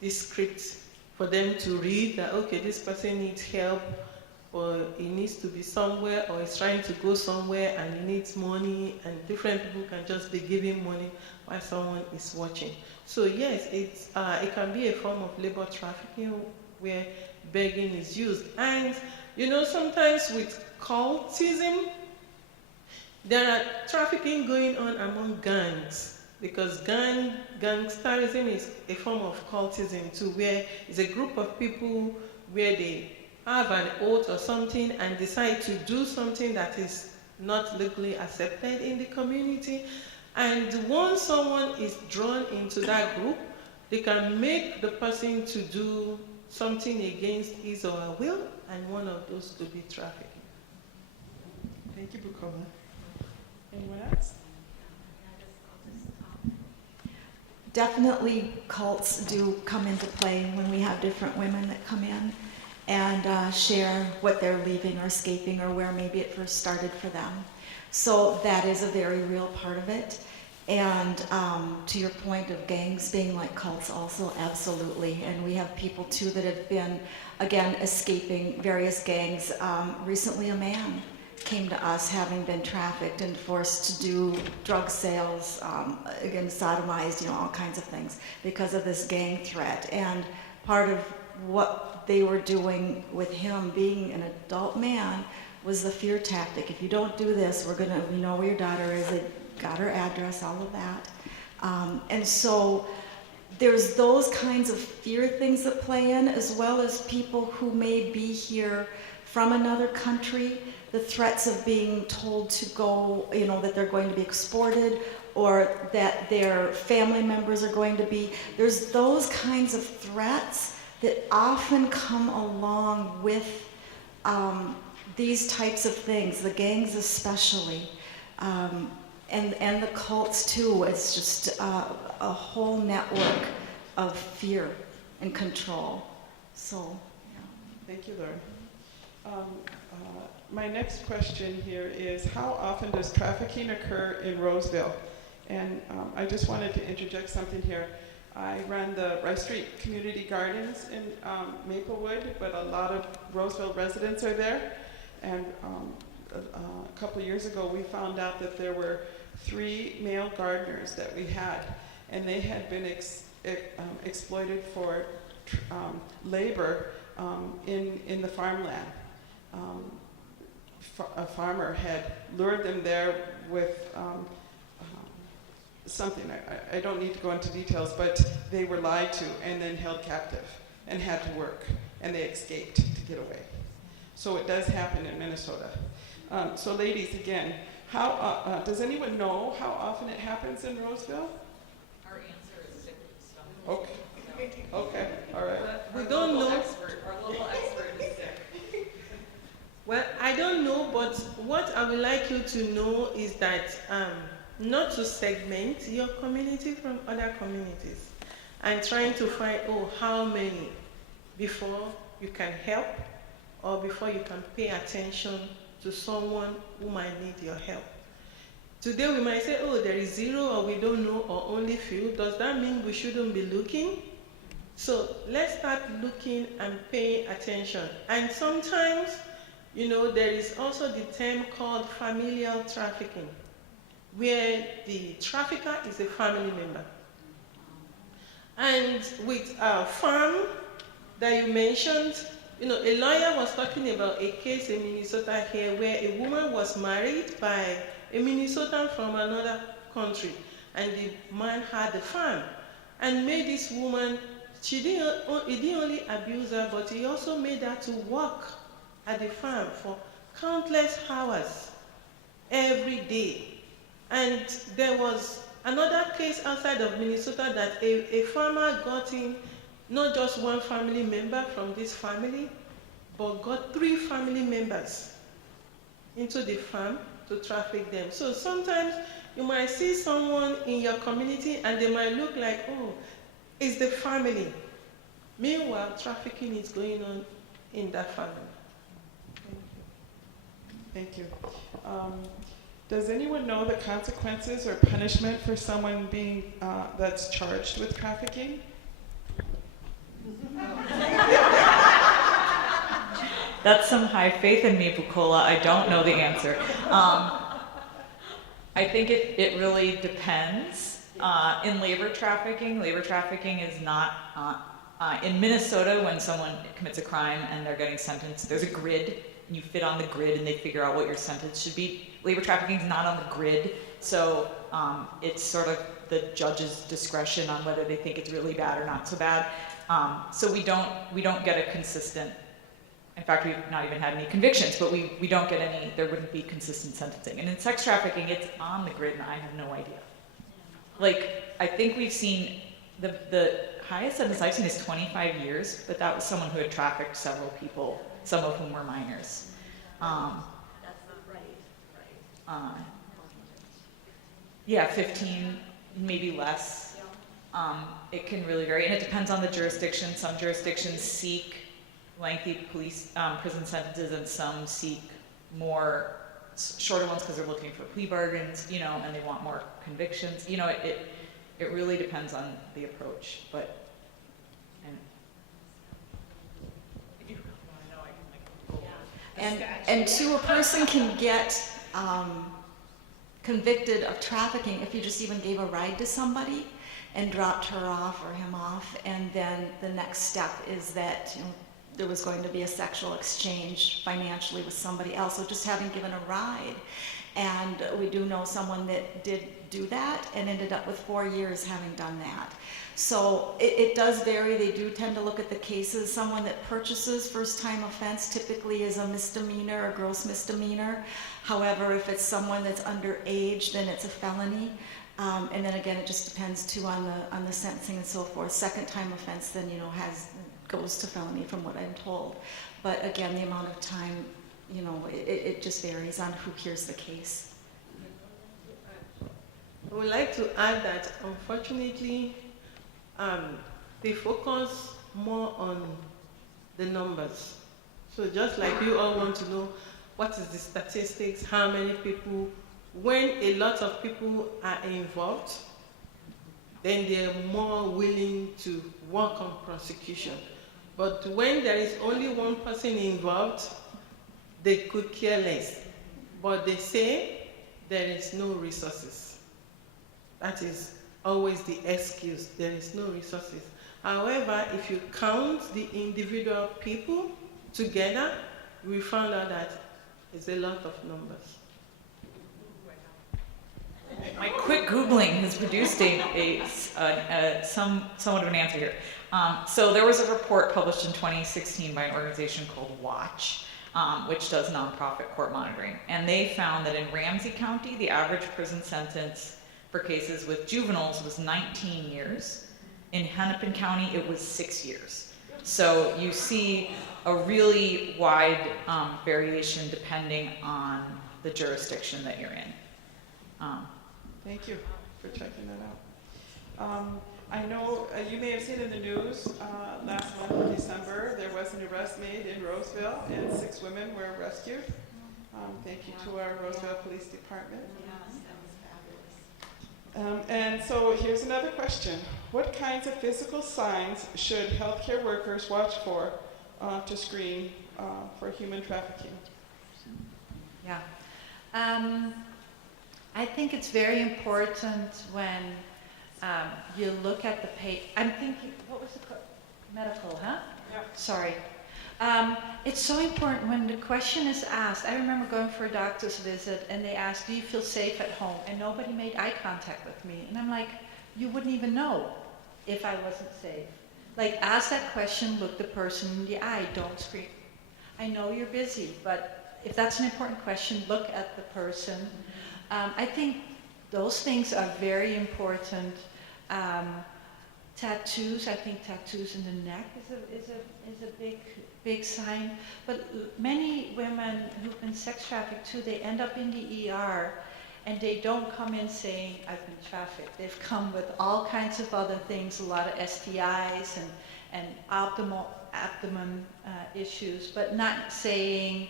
this script for them to read that, okay, this person needs help, or he needs to be somewhere, or he's trying to go somewhere and he needs money, and different people can just be giving money while someone is watching. So yes, it can be a form of labor trafficking where begging is used. And you know, sometimes with cultism, there are trafficking going on among gangs, because gangsterism is a form of cultism too, where it's a group of people where they have an oath or something and decide to do something that is not legally accepted in the community. And once someone is drawn into that group, they can make the person to do something against his or her will, and one of those could be trafficking. Thank you, Bukola. Anyone else? Definitely cults do come into play when we have different women that come in and share what they're leaving or escaping, or where maybe it first started for them. So that is a very real part of it. And to your point of gangs being like cults also, absolutely. And we have people too that have been, again, escaping various gangs. Recently a man came to us having been trafficked and forced to do drug sales, again, sodomized, you know, all kinds of things because of this gang threat. And part of what they were doing with him being an adult man was the fear tactic. If you don't do this, we know where your daughter is, they got her address, all of that. And so there's those kinds of fear things that play in, as well as people who may be here from another country, the threats of being told to go, you know, that they're going to be exported, or that their family members are going to be. There's those kinds of threats that often come along with these types of things, the gangs especially, and the cults too. It's just a whole network of fear and control. So, yeah. Thank you, Lauren. My next question here is, how often does trafficking occur in Roseville? And I just wanted to interject something here. I run the Rice Street Community Gardens in Maplewood, but a lot of Roseville residents are there. And a couple of years ago, we found out that there were 3 male gardeners that we had, and they had been exploited for labor in the farmland. A farmer had lured them there with something, I don't need to go into details, but they were lied to and then held captive and had to work, and they escaped to get away. So it does happen in Minnesota. So ladies, again, how does anyone know how often it happens in Roseville? Our answer is 6. Okay. Okay, all right. We don't know. Our local expert is 6. Well, I don't know, but what I would like you to know is that not to segment your community from other communities and trying to find, how many before you can help, or before you can pay attention to someone who might need your help. Today we might say, there is 0, or we don't know, or only few. Does that mean we shouldn't be looking? So let's start looking and paying attention. And sometimes, there is also the term called familial trafficking, where the trafficker is a family member. And with farm that you mentioned, a lawyer was talking about a case in Minnesota here where a woman was married by a Minnesotan from another country, and the man had a farm and made this woman, he didn't only abuse her, but he also made her to work at the farm for countless hours every day. And there was another case outside of Minnesota that a farmer got in not just one family member from this family, but got 3 family members into the farm to traffic them. So sometimes you might see someone in your community and they might look like, it's the family. Meanwhile, trafficking is going on in that family. Thank you. Does anyone know the consequences or punishment for someone being that's charged with trafficking? That's some high faith in me, Bukola. I don't know the answer. I think it really depends. In labor trafficking is not, in Minnesota, when someone commits a crime and they're getting sentenced, there's a grid, and you fit on the grid and they figure out what your sentence should be. Labor trafficking is not on the grid, so it's sort of the judge's discretion on whether they think it's really bad or not so bad. So we don't get a consistent, in fact, we've not even had any convictions, but we don't get any, there wouldn't be consistent sentencing. And in sex trafficking, it's on the grid, and I have no idea. Like, I think we've seen, the highest sentence I've seen is 25 years, but that was someone who had trafficked several people, some of whom were minors. Yeah, 15, maybe less. It can really vary, and it depends on the jurisdiction. Some jurisdictions seek lengthy prison sentences, and some seek more shorter ones because they're looking for plea bargains, you know, and they want more convictions. You know, it really depends on the approach, but. And two, a person can get convicted of trafficking if you just even gave a ride to somebody and dropped her off or him off, and then the next step is that, you know, there was going to be a sexual exchange financially with somebody else, so just having given a ride. And we do know someone that did do that and ended up with 4 years having done that. So it does vary. They do tend to look at the cases. Someone that purchases first-time offense typically is a misdemeanor or gross misdemeanor. However, if it's someone that's underage, then it's a felony. And then again, it just depends too on the sentencing and so forth. Second-time offense then, you know, goes to felony from what I'm told. But again, the amount of time, you know, it just varies on who hears the case. I would like to add that unfortunately, they focus more on the numbers. So just like you all want to know what is the statistics, how many people, when a lot of people are involved, then they're more willing to work on prosecution. But when there is only one person involved, they could care less. But they say there is no resources. That is always the excuse, there is no resources. However, if you count the individual people together, we found out that it's a lot of numbers. My quick Googling has produced somewhat of an answer here. So there was a report published in 2016 by an organization called Watch, which does nonprofit court monitoring. And they found that in Ramsey County, the average prison sentence for cases with juveniles was 19 years. In Hennepin County, it was 6 years. So you see a really wide variation depending on the jurisdiction that you're in. Thank you for checking that out. I know you may have seen in the news last month in December, there was an arrest made in Roseville and 6 women were rescued. Thank you to our Roseville Police Department. And so here's another question. What kinds of physical signs should healthcare workers watch for to screen for human trafficking? Yeah. I think it's very important when you look at the I'm thinking, what was the medical, huh? Yeah. Sorry. It's so important when the question is asked. I remember going for a doctor's visit and they asked, do you feel safe at home? And nobody made eye contact with me. And I'm like, you wouldn't even know if I wasn't safe. Like, ask that question, look the person in the eye, don't scream. I know you're busy, but if that's an important question, look at the person. I think those things are very important. Tattoos, I think tattoos in the neck is a big sign. But many women who've been sex trafficked too, they end up in the ER and they don't come in saying, I've been trafficked. They've come with all kinds of other things, a lot of STIs and abdomen issues, but not saying,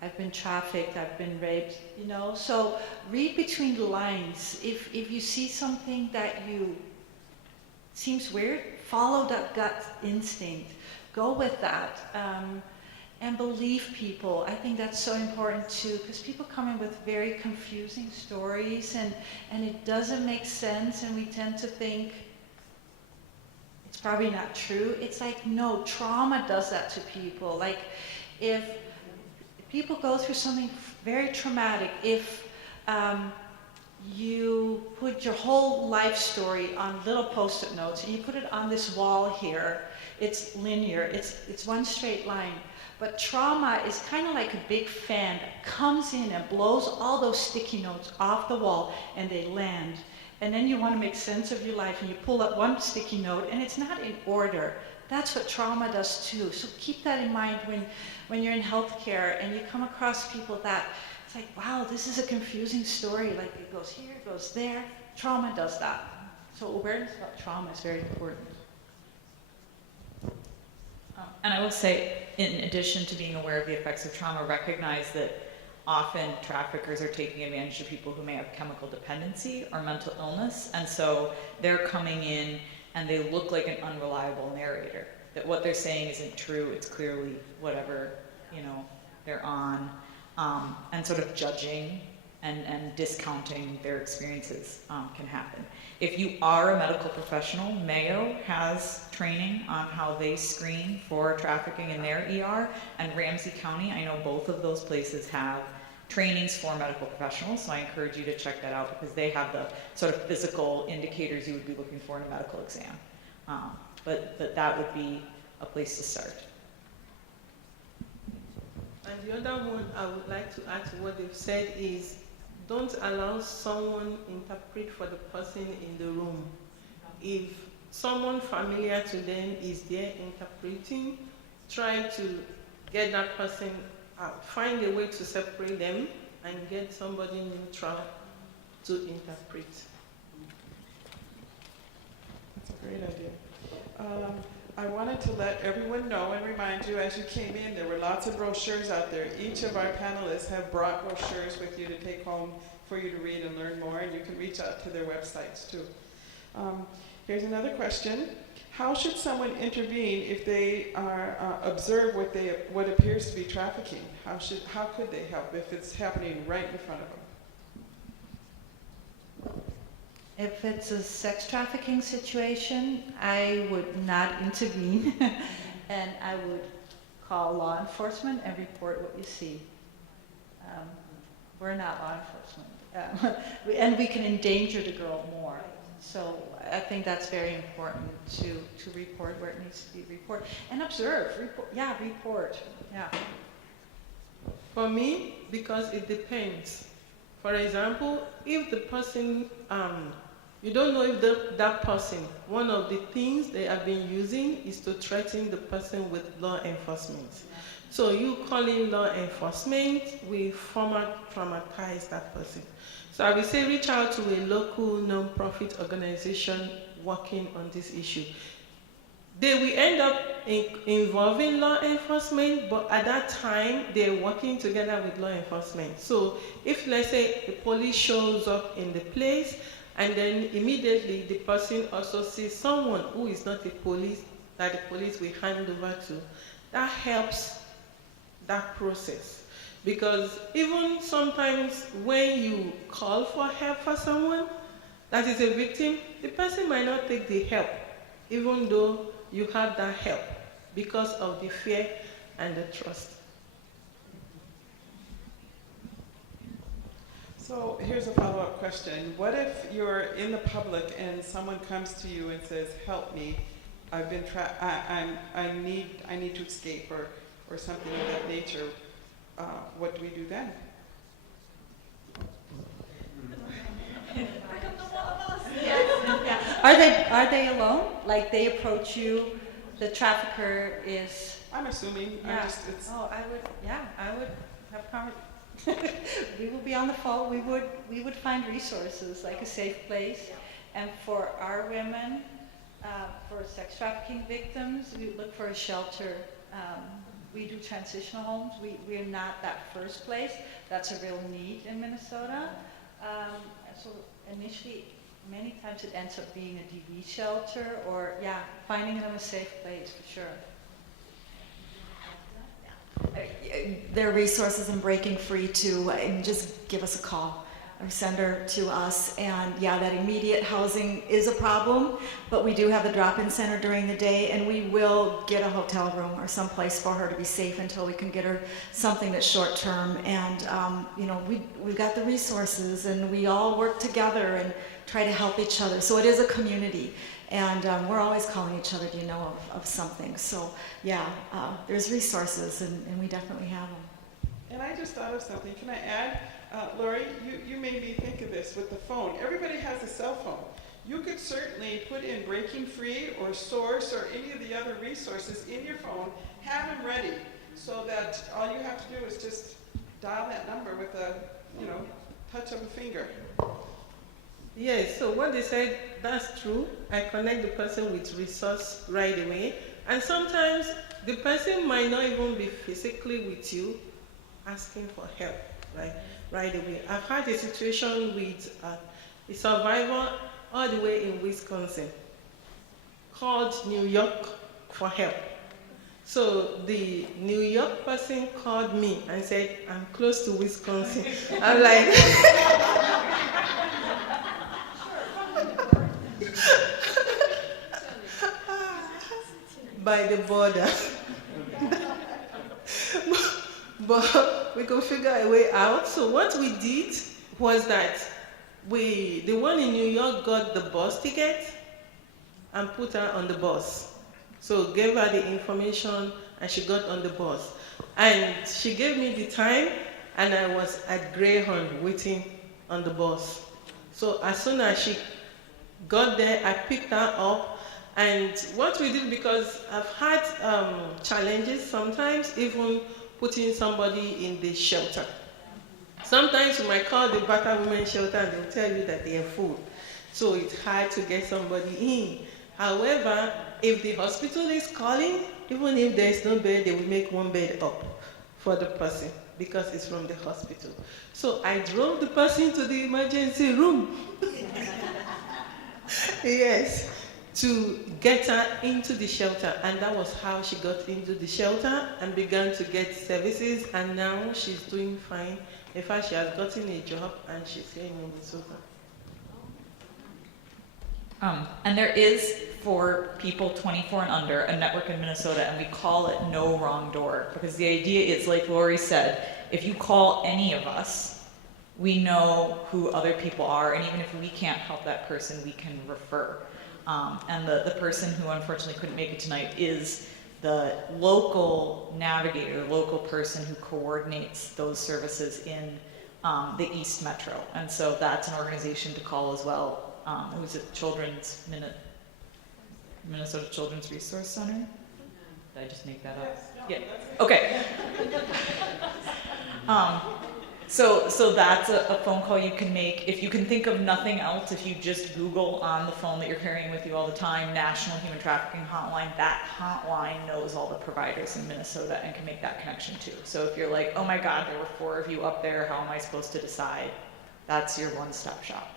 I've been trafficked, I've been raped, you know? So read between the lines. If you see something that seems weird, follow that gut instinct. Go with that. And believe people. I think that's so important too, because people come in with very confusing stories and it doesn't make sense, and we tend to think it's probably not true. It's like, no, trauma does that to people. Like, if people go through something very traumatic, if you put your whole life story on little post-it notes and you put it on this wall here, it's linear, it's one straight line. But trauma is kind of like a big fan that comes in and blows all those sticky notes off the wall, and they land. And then you want to make sense of your life, and you pull up one sticky note, and it's not in order. That's what trauma does too. So keep that in mind when you're in healthcare and you come across people that, it's like, wow, this is a confusing story. Like, it goes here, it goes there. Trauma does that. So awareness about trauma is very important. And I will say, in addition to being aware of the effects of trauma, recognize that often traffickers are taking advantage of people who may have chemical dependency or mental illness, and so they're coming in and they look like an unreliable narrator, that what they're saying isn't true, it's clearly whatever, you know, they're on, and sort of judging and discounting their experiences can happen. If you are a medical professional, Mayo has training on how they screen for trafficking in their ER, and Ramsey County, I know both of those places have trainings for medical professionals, so I encourage you to check that out because they have the sort of physical indicators you would be looking for in a medical exam. But that would be a place to start. And the other one I would like to add to what they've said is, don't allow someone interpret for the person in the room. If someone familiar to them is there interpreting, try to get that person out. Find a way to separate them and get somebody neutral to interpret. That's a great idea. I wanted to let everyone know and remind you, as you came in, there were lots of brochures out there. Each of our panelists have brought brochures with you to take home for you to read and learn more, and you can reach out to their websites too. Here's another question. How should someone intervene if they observe what appears to be trafficking? How could they help if it's happening right in front of them? If it's a sex trafficking situation, I would not intervene and I would call law enforcement and report what you see. We're not law enforcement. And we can endanger the girl more. So I think that's very important to report where it needs to be reported. And observe, report. Yeah. For me, because it depends. For example, if the person, you don't know if that person, one of the things they have been using is to threaten the person with law enforcement. So you calling law enforcement will traumatize that person. So I will say reach out to a local non-profit organization working on this issue. They will end up involving law enforcement, but at that time, they're working together with law enforcement. So if, let's say, the police shows up in the place, and then immediately the person also sees someone who is not a police, that the police will hand over to, that helps that process. Because even sometimes when you call for help for someone that is a victim, the person might not take the help, even though you have that help, because of the fear and the trust. So here's a follow-up question. What if you're in the public and someone comes to you and says, help me, I've been I need to escape, or something of that nature? What do we do then? Are they alone? Like they approach you, the trafficker is... I'm assuming. Yeah. I would have conversation. We will be on the phone. We would find resources, like a safe place. And for our women, for sex trafficking victims, we look for a shelter We do transitional homes. We're not that first place. That's a real need in Minnesota. So initially, many times it ends up being a DV shelter or, yeah, finding them a safe place for sure. There are resources in Breaking Free too, and just give us a call or send her to us. And yeah, that immediate housing is a problem, but we do have a drop-in center during the day, and we will get a hotel room or someplace for her to be safe until we can get her something that's short-term. And you know, we've got the resources, and we all work together and try to help each other. So it is a community. And we're always calling each other, do you know of something? So yeah, there's resources, and we definitely have them. And I just thought of something. Can I add? Lori, you made me think of this with the phone. Everybody has a cell phone. You could certainly put in Breaking Free or Source or any of the other resources in your phone, have them ready, so that all you have to do is just dial that number with a, you know, touch of a finger. Yes, so what they said, that's true. I connect the person with resource right away. And sometimes the person might not even be physically with you asking for help, right away. I've had a situation with a survivor all the way in Wisconsin, called New York for help. So the New York person called me and said, I'm close to Wisconsin. I'm like, by the border. But we could figure a way out. So what we did was that the one in New York got the bus ticket and put her on the bus. So gave her the information and she got on the bus. And she gave me the time and I was at Greyhound waiting on the bus. So as soon as she got there, I picked her up. And what we did, because I've had challenges sometimes, even putting somebody in the shelter. Sometimes you might call the battered women's shelter and they'll tell you that they are full. So it's hard to get somebody in. However, if the hospital is calling, even if there's no bed, they will make one bed up for the person because it's from the hospital. So I drove the person to the emergency room. Yes. To get her into the shelter, and that was how she got into the shelter and began to get services, and now she's doing fine. In fact, she has gotten a job and she's here in Minnesota. And there is, for people 24 and under, a network in Minnesota, and we call it No Wrong Door, because the idea is, like Lori said, if you call any of us, we know who other people are, and even if we can't help that person, we can refer. And the person who unfortunately couldn't make it tonight is the local navigator, local person who coordinates those services in the East Metro. And so that's an organization to call as well. Who's it? Minnesota Children's Resource Center? Did I just make that up? Yeah. Okay. So that's a phone call you can make. If you can think of nothing else, if you just Google on the phone that you're carrying with you all the time, National Human Trafficking Hotline, that hotline knows all the providers in Minnesota and can make that connection too. So if you're like, oh my God, there were 4 of you up there, how am I supposed to decide? That's your one-stop shop.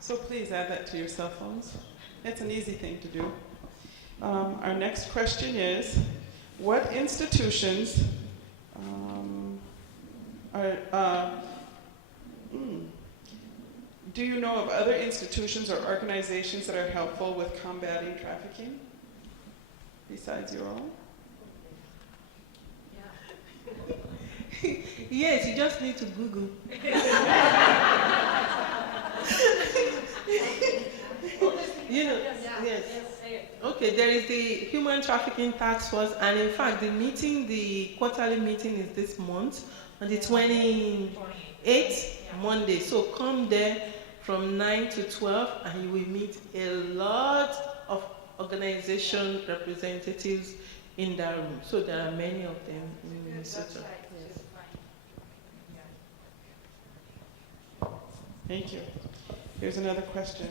So please add that to your cell phones. It's an easy thing to do. Our next question is, what institutions do you know of other institutions or organizations that are helpful with combating trafficking besides your own? Yeah. Yes, you just need to Google. You know, yes. Okay, there is the Human Trafficking Task Force, and in fact, the quarterly meeting is this month, on the 28th, Monday. So come there from 9 to 12, and you will meet a lot of organization representatives in that room. So there are many of them in Minnesota. Yes. Thank you. Here's another question.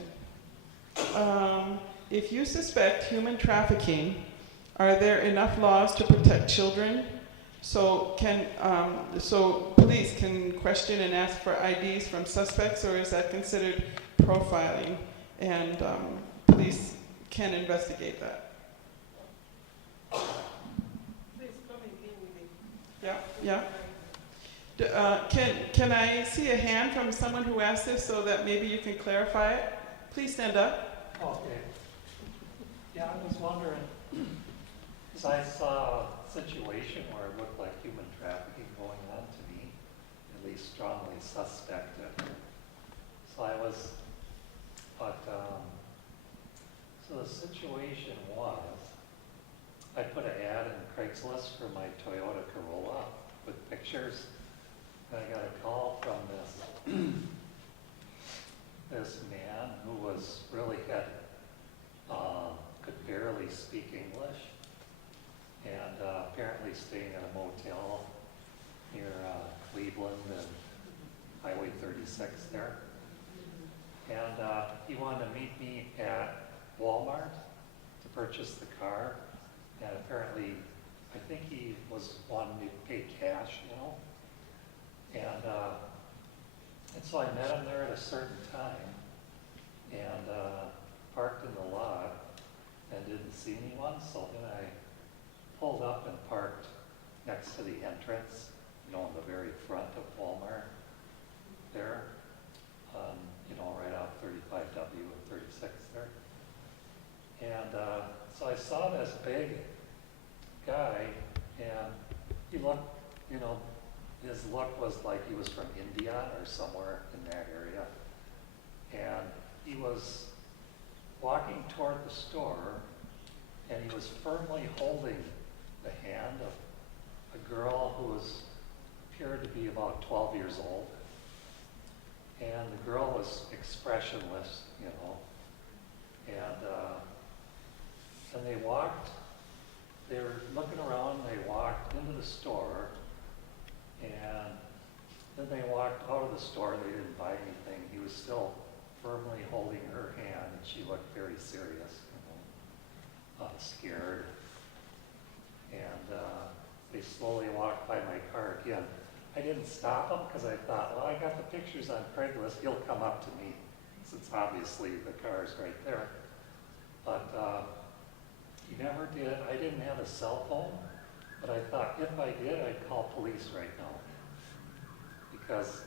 If you suspect human trafficking, Are there enough laws to protect children? So so police can question and ask for IDs from suspects, or is that considered profiling? And police can investigate that. Please come again with it. Yeah, yeah. Can I see a hand from someone who asked this so that maybe you can clarify it? Please stand up. Okay. Yeah, I was wondering, because I saw a situation where it looked like human trafficking going on to me, at least strongly suspected. So so the situation was, I put an ad in Craigslist for my Toyota Corolla with pictures, and I got a call from this man who was really could barely speak English, and apparently staying at a motel near Cleveland and Highway 36 there. And he wanted to meet me at Walmart to purchase the car, and apparently, I think he was wanting to pay cash, you know. And so I met him there at a certain time, and parked in the lot, and didn't see anyone, so then I pulled up and parked next to the entrance, you know, in the very front of Walmart there, you know, right off 35W and 36 there. And so I saw this big guy, and he looked, you know, his look was like he was from India or somewhere in that area. And he was walking toward the store, and he was firmly holding the hand of a girl who appeared to be about 12 years old. And the girl was expressionless, you know. And they were looking around, they walked into the store, and then they walked out of the store. They didn't buy anything. He was still firmly holding her hand, and she looked very serious, you know, scared. And they slowly walked by my car again. I didn't stop him because I thought, well, I got the pictures on Craigslist. He'll come up to me, since obviously the car is right there. But he never did. I didn't have a cell phone, but I thought if I did, I'd call police right now. Because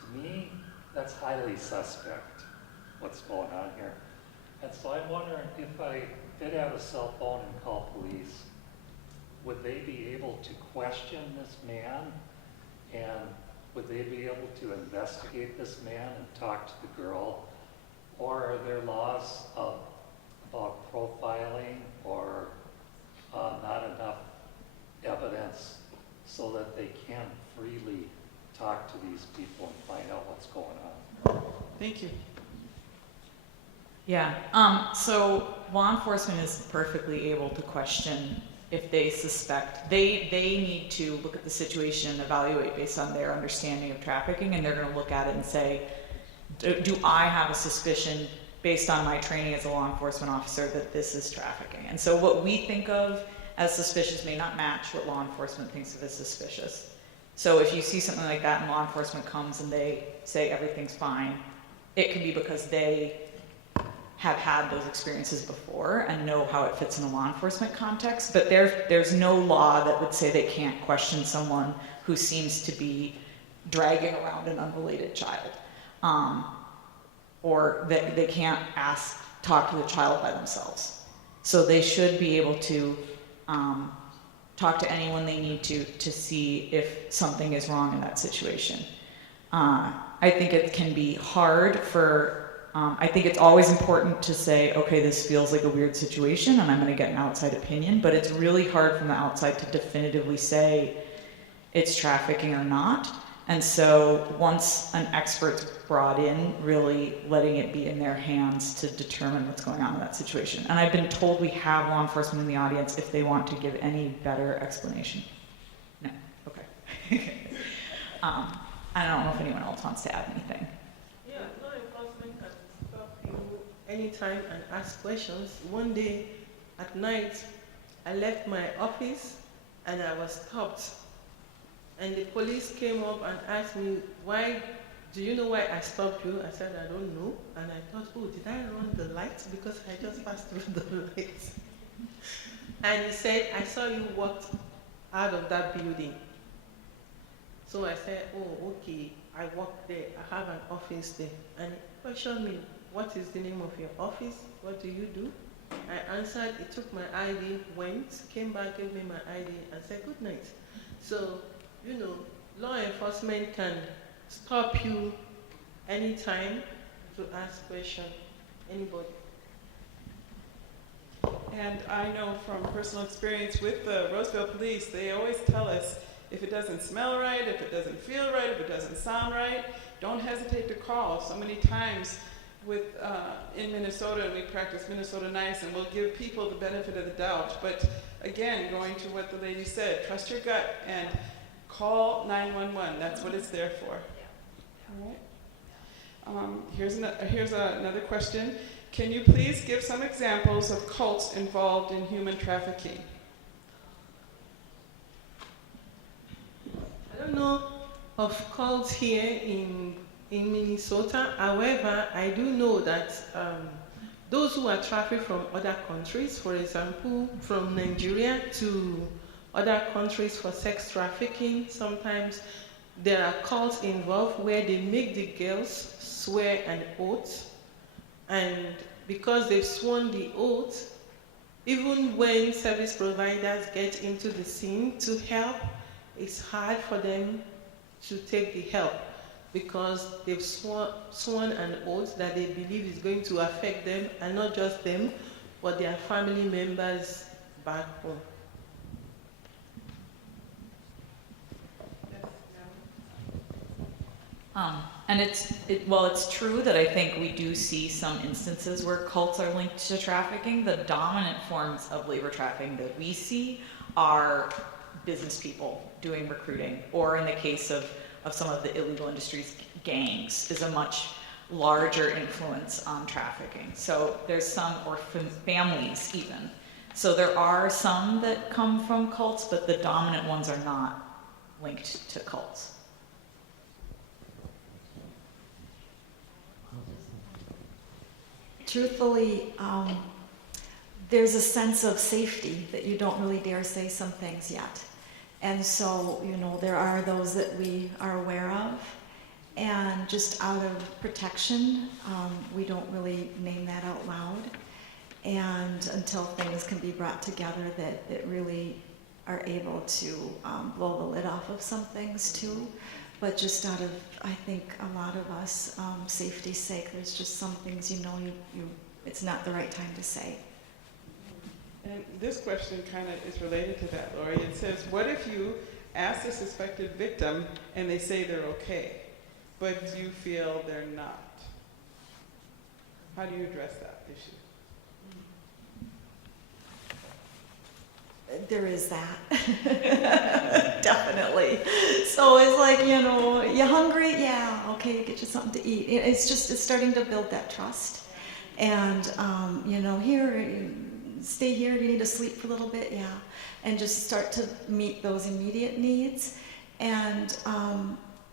to me, that's highly suspect, what's going on here. And so I'm wondering if I did have a cell phone and call police, would they be able to question this man? And would they be able to investigate this man and talk to the girl? Or are there laws about profiling or not enough evidence so that they can freely talk to these people and find out what's going on? Thank you. Yeah, so law enforcement is perfectly able to question if they suspect. They need to look at the situation and evaluate based on their understanding of trafficking, and they're going to look at it and say, do I have a suspicion based on my training as a law enforcement officer that this is trafficking? And so what we think of as suspicious may not match what law enforcement thinks of as suspicious. So if you see something like that and law enforcement comes and they say everything's fine, it can be because they have had those experiences before and know how it fits in a law enforcement context, but there's no law that would say they can't question someone who seems to be dragging around an unrelated child, or that they can't talk to the child by themselves. So they should be able to talk to anyone they need to see if something is wrong in that situation. I think it can be hard for I think it's always important to say, okay, this feels like a weird situation and I'm going to get an outside opinion, but it's really hard from the outside to definitively say it's trafficking or not. And so once an expert's brought in, really letting it be in their hands to determine what's going on in that situation. And I've been told we have law enforcement in the audience if they want to give any better explanation. No? Okay. I don't know if anyone else wants to add anything. Yeah, law enforcement can stop you anytime and ask questions. One day at night, I left my office and I was stopped. And the police came up and asked me, do you know why I stopped you? I said, I don't know. And I thought, oh, did I run the lights? Because I just passed through the lights. And he said, I saw you walked out of that building. So I said, oh, okay, I work there. I have an office there. And he questioned me, what is the name of your office? What do you do? I answered, he took my ID, went, came back, gave me my ID, and said, good night. So, you know, law enforcement can stop you anytime to ask questions. Anybody. And I know from personal experience with the Roseville police, they always tell us if it doesn't smell right, if it doesn't feel right, if it doesn't sound right, don't hesitate to call. So many times in Minnesota, and we practice Minnesota Nice, and we'll give people the benefit of the doubt. But again, going to what the lady said, trust your gut and call 911. That's what it's there for. All right. Here's another question. Can you please give some examples of cults involved in human trafficking? I don't know of cults here in Minnesota. However, I do know that those who are trafficked from other countries, for example, from Nigeria to other countries for sex trafficking, sometimes there are cults involved where they make the girls swear an oath, and because they've sworn the oath, even when service providers get into the scene to help, it's hard for them to take the help because they've sworn an oath that they believe is going to affect them, and not just them, but their family members back home. And it's true that I think we do see some instances where cults are linked to trafficking. The dominant forms of labor trafficking that we see are business people doing recruiting, or in the case of some of the illegal industries, gangs is a much larger influence on trafficking. So there's some, or families even. So there are some that come from cults, but the dominant ones are not linked to cults. Truthfully, there's a sense of safety that you don't really dare say some things yet. And so, you know, there are those that we are aware of, and just out of protection, we don't really name that out loud. And until things can be brought together that really are able to blow the lid off of some things too. But just out of, I think, a lot of us, safety's sake, there's just some things, you know, it's not the right time to say. And this question kind of is related to that, Lori. It says, what if you ask the suspected victim and they say they're okay, but you feel they're not? How do you address that issue? There is that. Definitely. So it's like, you know, you hungry? Yeah, okay, get you something to eat. It's starting to build that trust. And, you know, here, stay here, you need to sleep for a little bit? Yeah. And just start to meet those immediate needs, and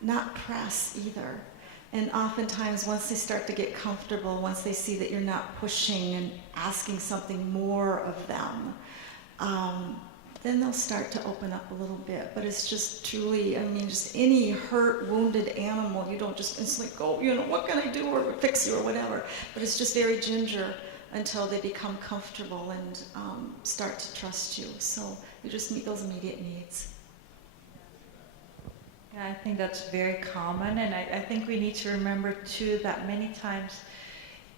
not press either. And oftentimes, once they start to get comfortable, once they see that you're not pushing and asking something more of them, then they'll start to open up a little bit. But it's just truly, I mean, just any hurt, wounded animal, you don't just instantly go, you know, what can I do, or fix you, or whatever. But it's just very ginger until they become comfortable and start to trust you. So you just meet those immediate needs. Yeah, I think that's very common, and I think we need to remember too that many times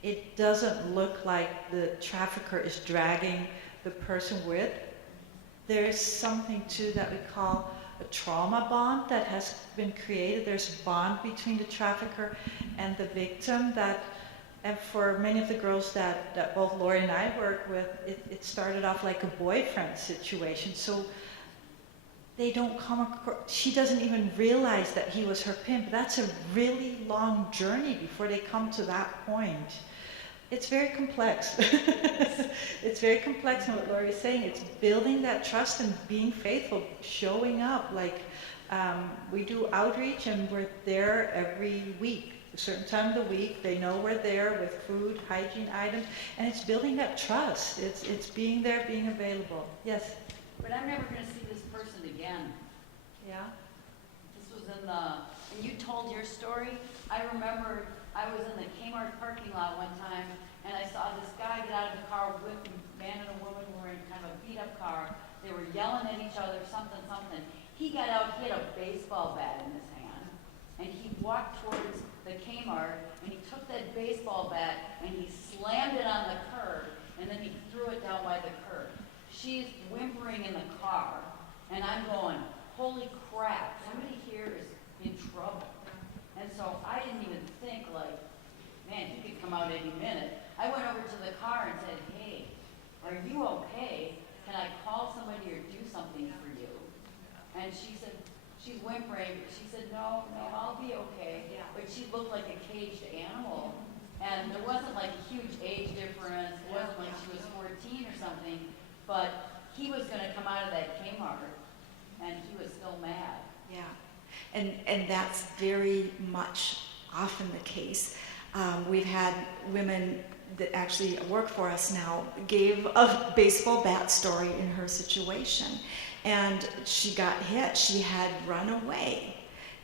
it doesn't look like the trafficker is dragging the person with. There is something too that we call a trauma bond that has been created. There's a bond between the trafficker and the victim that, and for many of the girls that both Lori and I work with, it started off like a boyfriend situation. So they don't come across, she doesn't even realize that he was her pimp. That's a really long journey before they come to that point. It's very complex. It's very complex, and what Lori is saying, it's building that trust and being faithful, showing up. Like, we do outreach, and we're there every week, a certain time of the week. They know we're there with food, hygiene items, and it's building that trust. It's being there, being available. Yes? But I'm never gonna see this person again. Yeah? This was in the, when you told your story, I remember I was in the Kmart parking lot one time, and I saw this guy get out of the car with a man and a woman who were in kind of a beat-up car. They were yelling at each other, something. He got out, he had a baseball bat in his hand, and he walked towards the Kmart, and he took that baseball bat, and he slammed it on the curb, and then he threw it down by the curb. She's whimpering in the car, and I'm going, holy crap, somebody here is in trouble. And so I didn't even think, like, man, he could come out any minute. I went over to the car and said, hey, are you okay? Can I call somebody or do something for you? And she said, she's whimpering, but she said, no, I'll be okay. But she looked like a caged animal. And there wasn't like a huge age difference. It wasn't like she was 14 or something. But he was gonna come out of that Kmart, and he was still mad. Yeah, and that's very much often the case. We've had women that actually work for us now gave a baseball bat story in her situation, and she got hit. She had run away,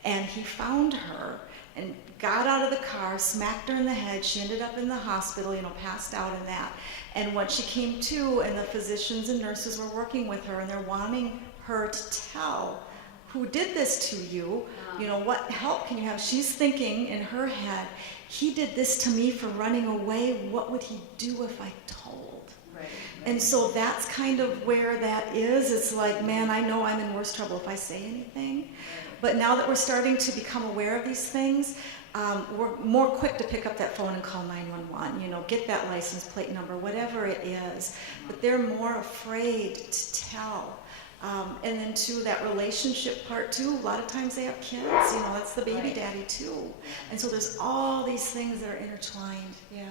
and he found her and got out of the car, smacked her in the head. She ended up in the hospital, passed out in that. And when she came to, and the physicians and nurses were working with her, and they're wanting her to tell who did this to you, what help can you have? She's thinking in her head, he did this to me for running away. What would he do if I told? Right. And so that's kind of where that is. It's like, man, I know I'm in worse trouble if I say anything. But now that we're starting to become aware of these things, we're more quick to pick up that phone and call 911, get that license plate number, whatever it is. But they're more afraid to tell. And then too, that relationship part too, a lot of times they have kids, that's the baby daddy too. And so there's all these things that are intertwined, yeah.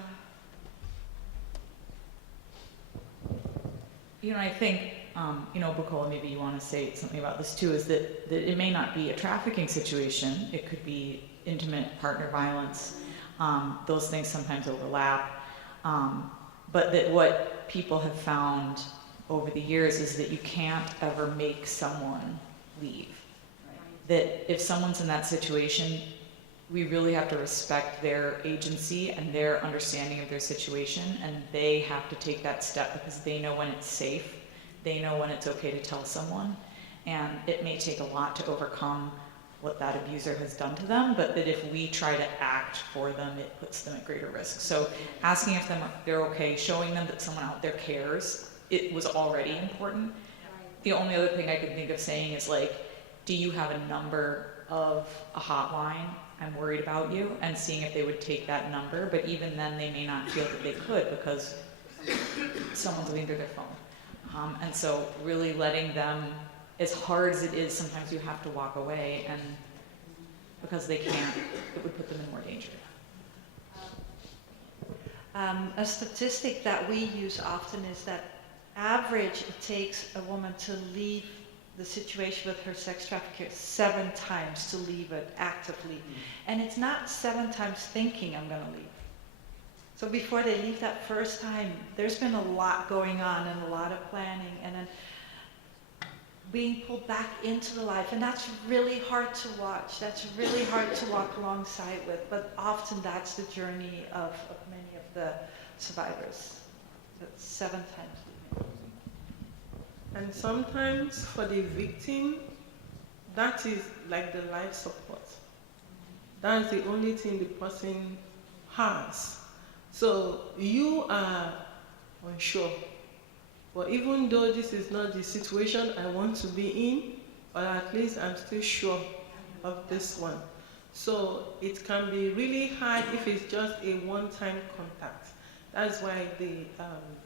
I think, Bukola, maybe you want to say something about this too, is that it may not be a trafficking situation. It could be intimate partner violence. Those things sometimes overlap. But that what people have found over the years is that you can't ever make someone leave. That if someone's in that situation, we really have to respect their agency and their understanding of their situation, and they have to take that step because they know when it's safe, they know when it's okay to tell someone, and it may take a lot to overcome what that abuser has done to them, but that if we try to act for them, it puts them at greater risk. So asking if they're okay, showing them that someone out there cares, it was already important. The only other thing I could think of saying is like, do you have a number of a hotline? I'm worried about you, and seeing if they would take that number, but even then they may not feel that they could because someone's looking through their phone. And so really letting them, as hard as it is, sometimes you have to walk away, and because they can't, it would put them in more danger. A statistic that we use often is that average it takes a woman to leave the situation with her sex trafficker 7 times to leave it actively. And it's not 7 times thinking I'm going to leave. So before they leave that first time, there's been a lot going on and a lot of planning, and then being pulled back into the life. And that's really hard to watch. That's really hard to walk alongside with. But often that's the journey of many of the survivors. That's 7 times leaving. And sometimes for the victim, that is like the life support. That's the only thing the person has. So you are unsure. But even though this is not the situation I want to be in, or at least I'm still sure of this one. So it can be really hard if it's just a one-time contact. That's why the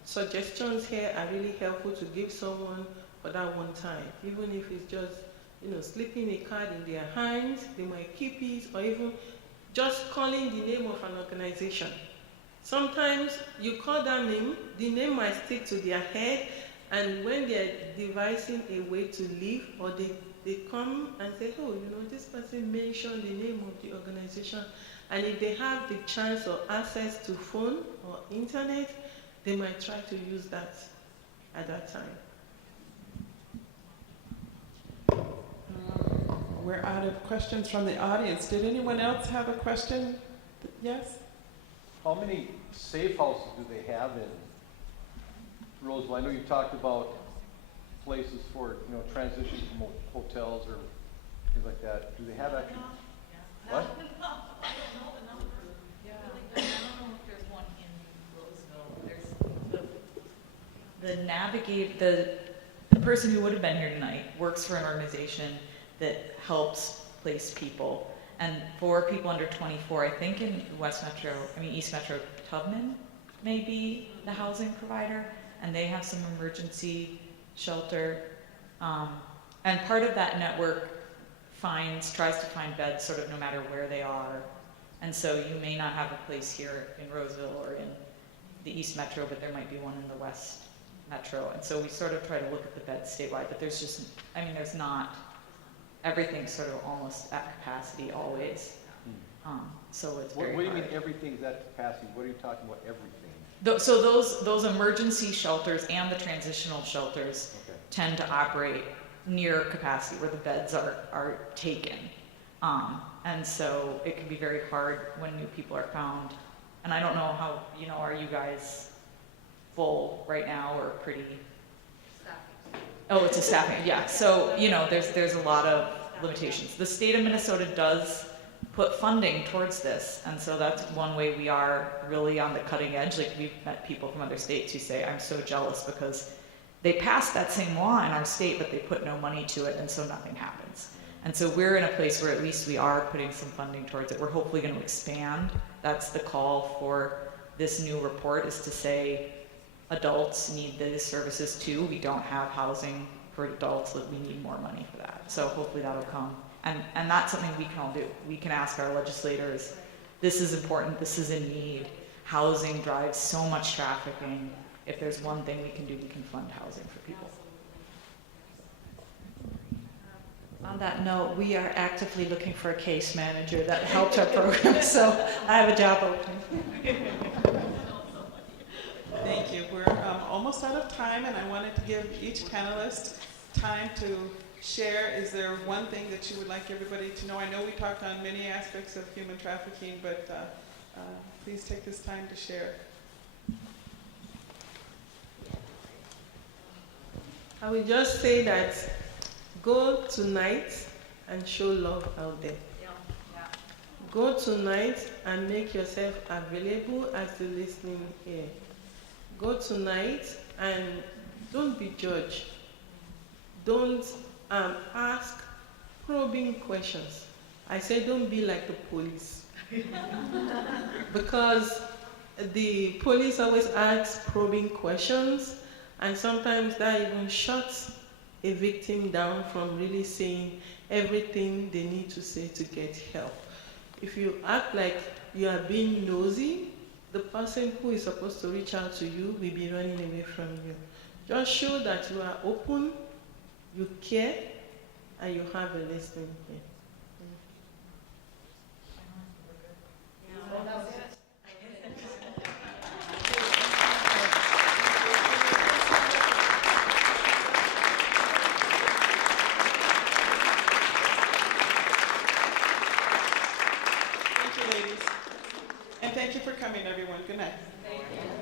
suggestions here are really helpful to give someone for that one time. Even if it's just, slipping a card in their hands, they might keep it, or even just calling the name of an organization. Sometimes you call that name, the name might stick to their head, and when they're devising a way to leave, or they come and say, oh, this person mentioned the name of the organization, and if they have the chance or access to phone or internet, they might try to use that at that time. We're out of questions from the audience. Did anyone else have a question? Yes? How many safe houses do they have in Roseville? I know you talked about places for, transition from hotels or things like that. Do they have actually? What? I don't know the number. Yeah. I don't know if there's one in Roseville. There's the person who would have been here tonight works for an organization that helps place people. And for people under 24, I think in East Metro, Tubman may be the housing provider, and they have some emergency shelter. And part of that network tries to find beds sort of no matter where they are. And so you may not have a place here in Roseville or in the East Metro, but there might be one in the West Metro. And so we sort of try to look at the beds statewide, but there's not, everything's sort of almost at capacity always. So it's very What do you hard. mean everything's at capacity? What are you talking about, everything? So those emergency shelters and the transitional shelters tend to operate near capacity where the beds are taken. And so it can be very hard when new people are found. And I don't know how, are you guys full right now or pretty? Oh, it's a staffing, yeah. So, there's a lot of limitations. The state of Minnesota does put funding towards this, and so that's one way we are really on the cutting edge. Like, we've met people from other states who say, I'm so jealous because they passed that same law in our state, but they put no money to it, and so nothing happens. And so we're in a place where at least we are putting some funding towards it. We're hopefully going to expand. That's the call for this new report, is to say adults need these services too. We don't have housing for adults, that we need more money for that. So hopefully that'll come. And that's something we can all do. We can ask our legislators, this is important, this is in need. Housing drives so much trafficking. If there's one thing we can do, we can fund housing for people. On that note, we are actively looking for a case manager that helps our program, so I have a job opening. Thank you. We're almost out of time, and I wanted to give each panelist time to share. Is there one thing that you would like everybody to know? I know we talked on many aspects of human trafficking, but please take this time to share. I will just say that go tonight and show love out there. Go tonight and make yourself available as the listening ear. Go tonight and don't be judged. Don't ask probing questions. I say don't be like the police. Because the police always ask probing questions, and sometimes that even shuts a victim down from really saying everything they need to say to get help. If you act like you are being nosy, the person who is supposed to reach out to you will be running away from you. Just show that you are open, you care, and you have a listening ear. Thank you, ladies. And thank you for coming, everyone. Good night. Thank you.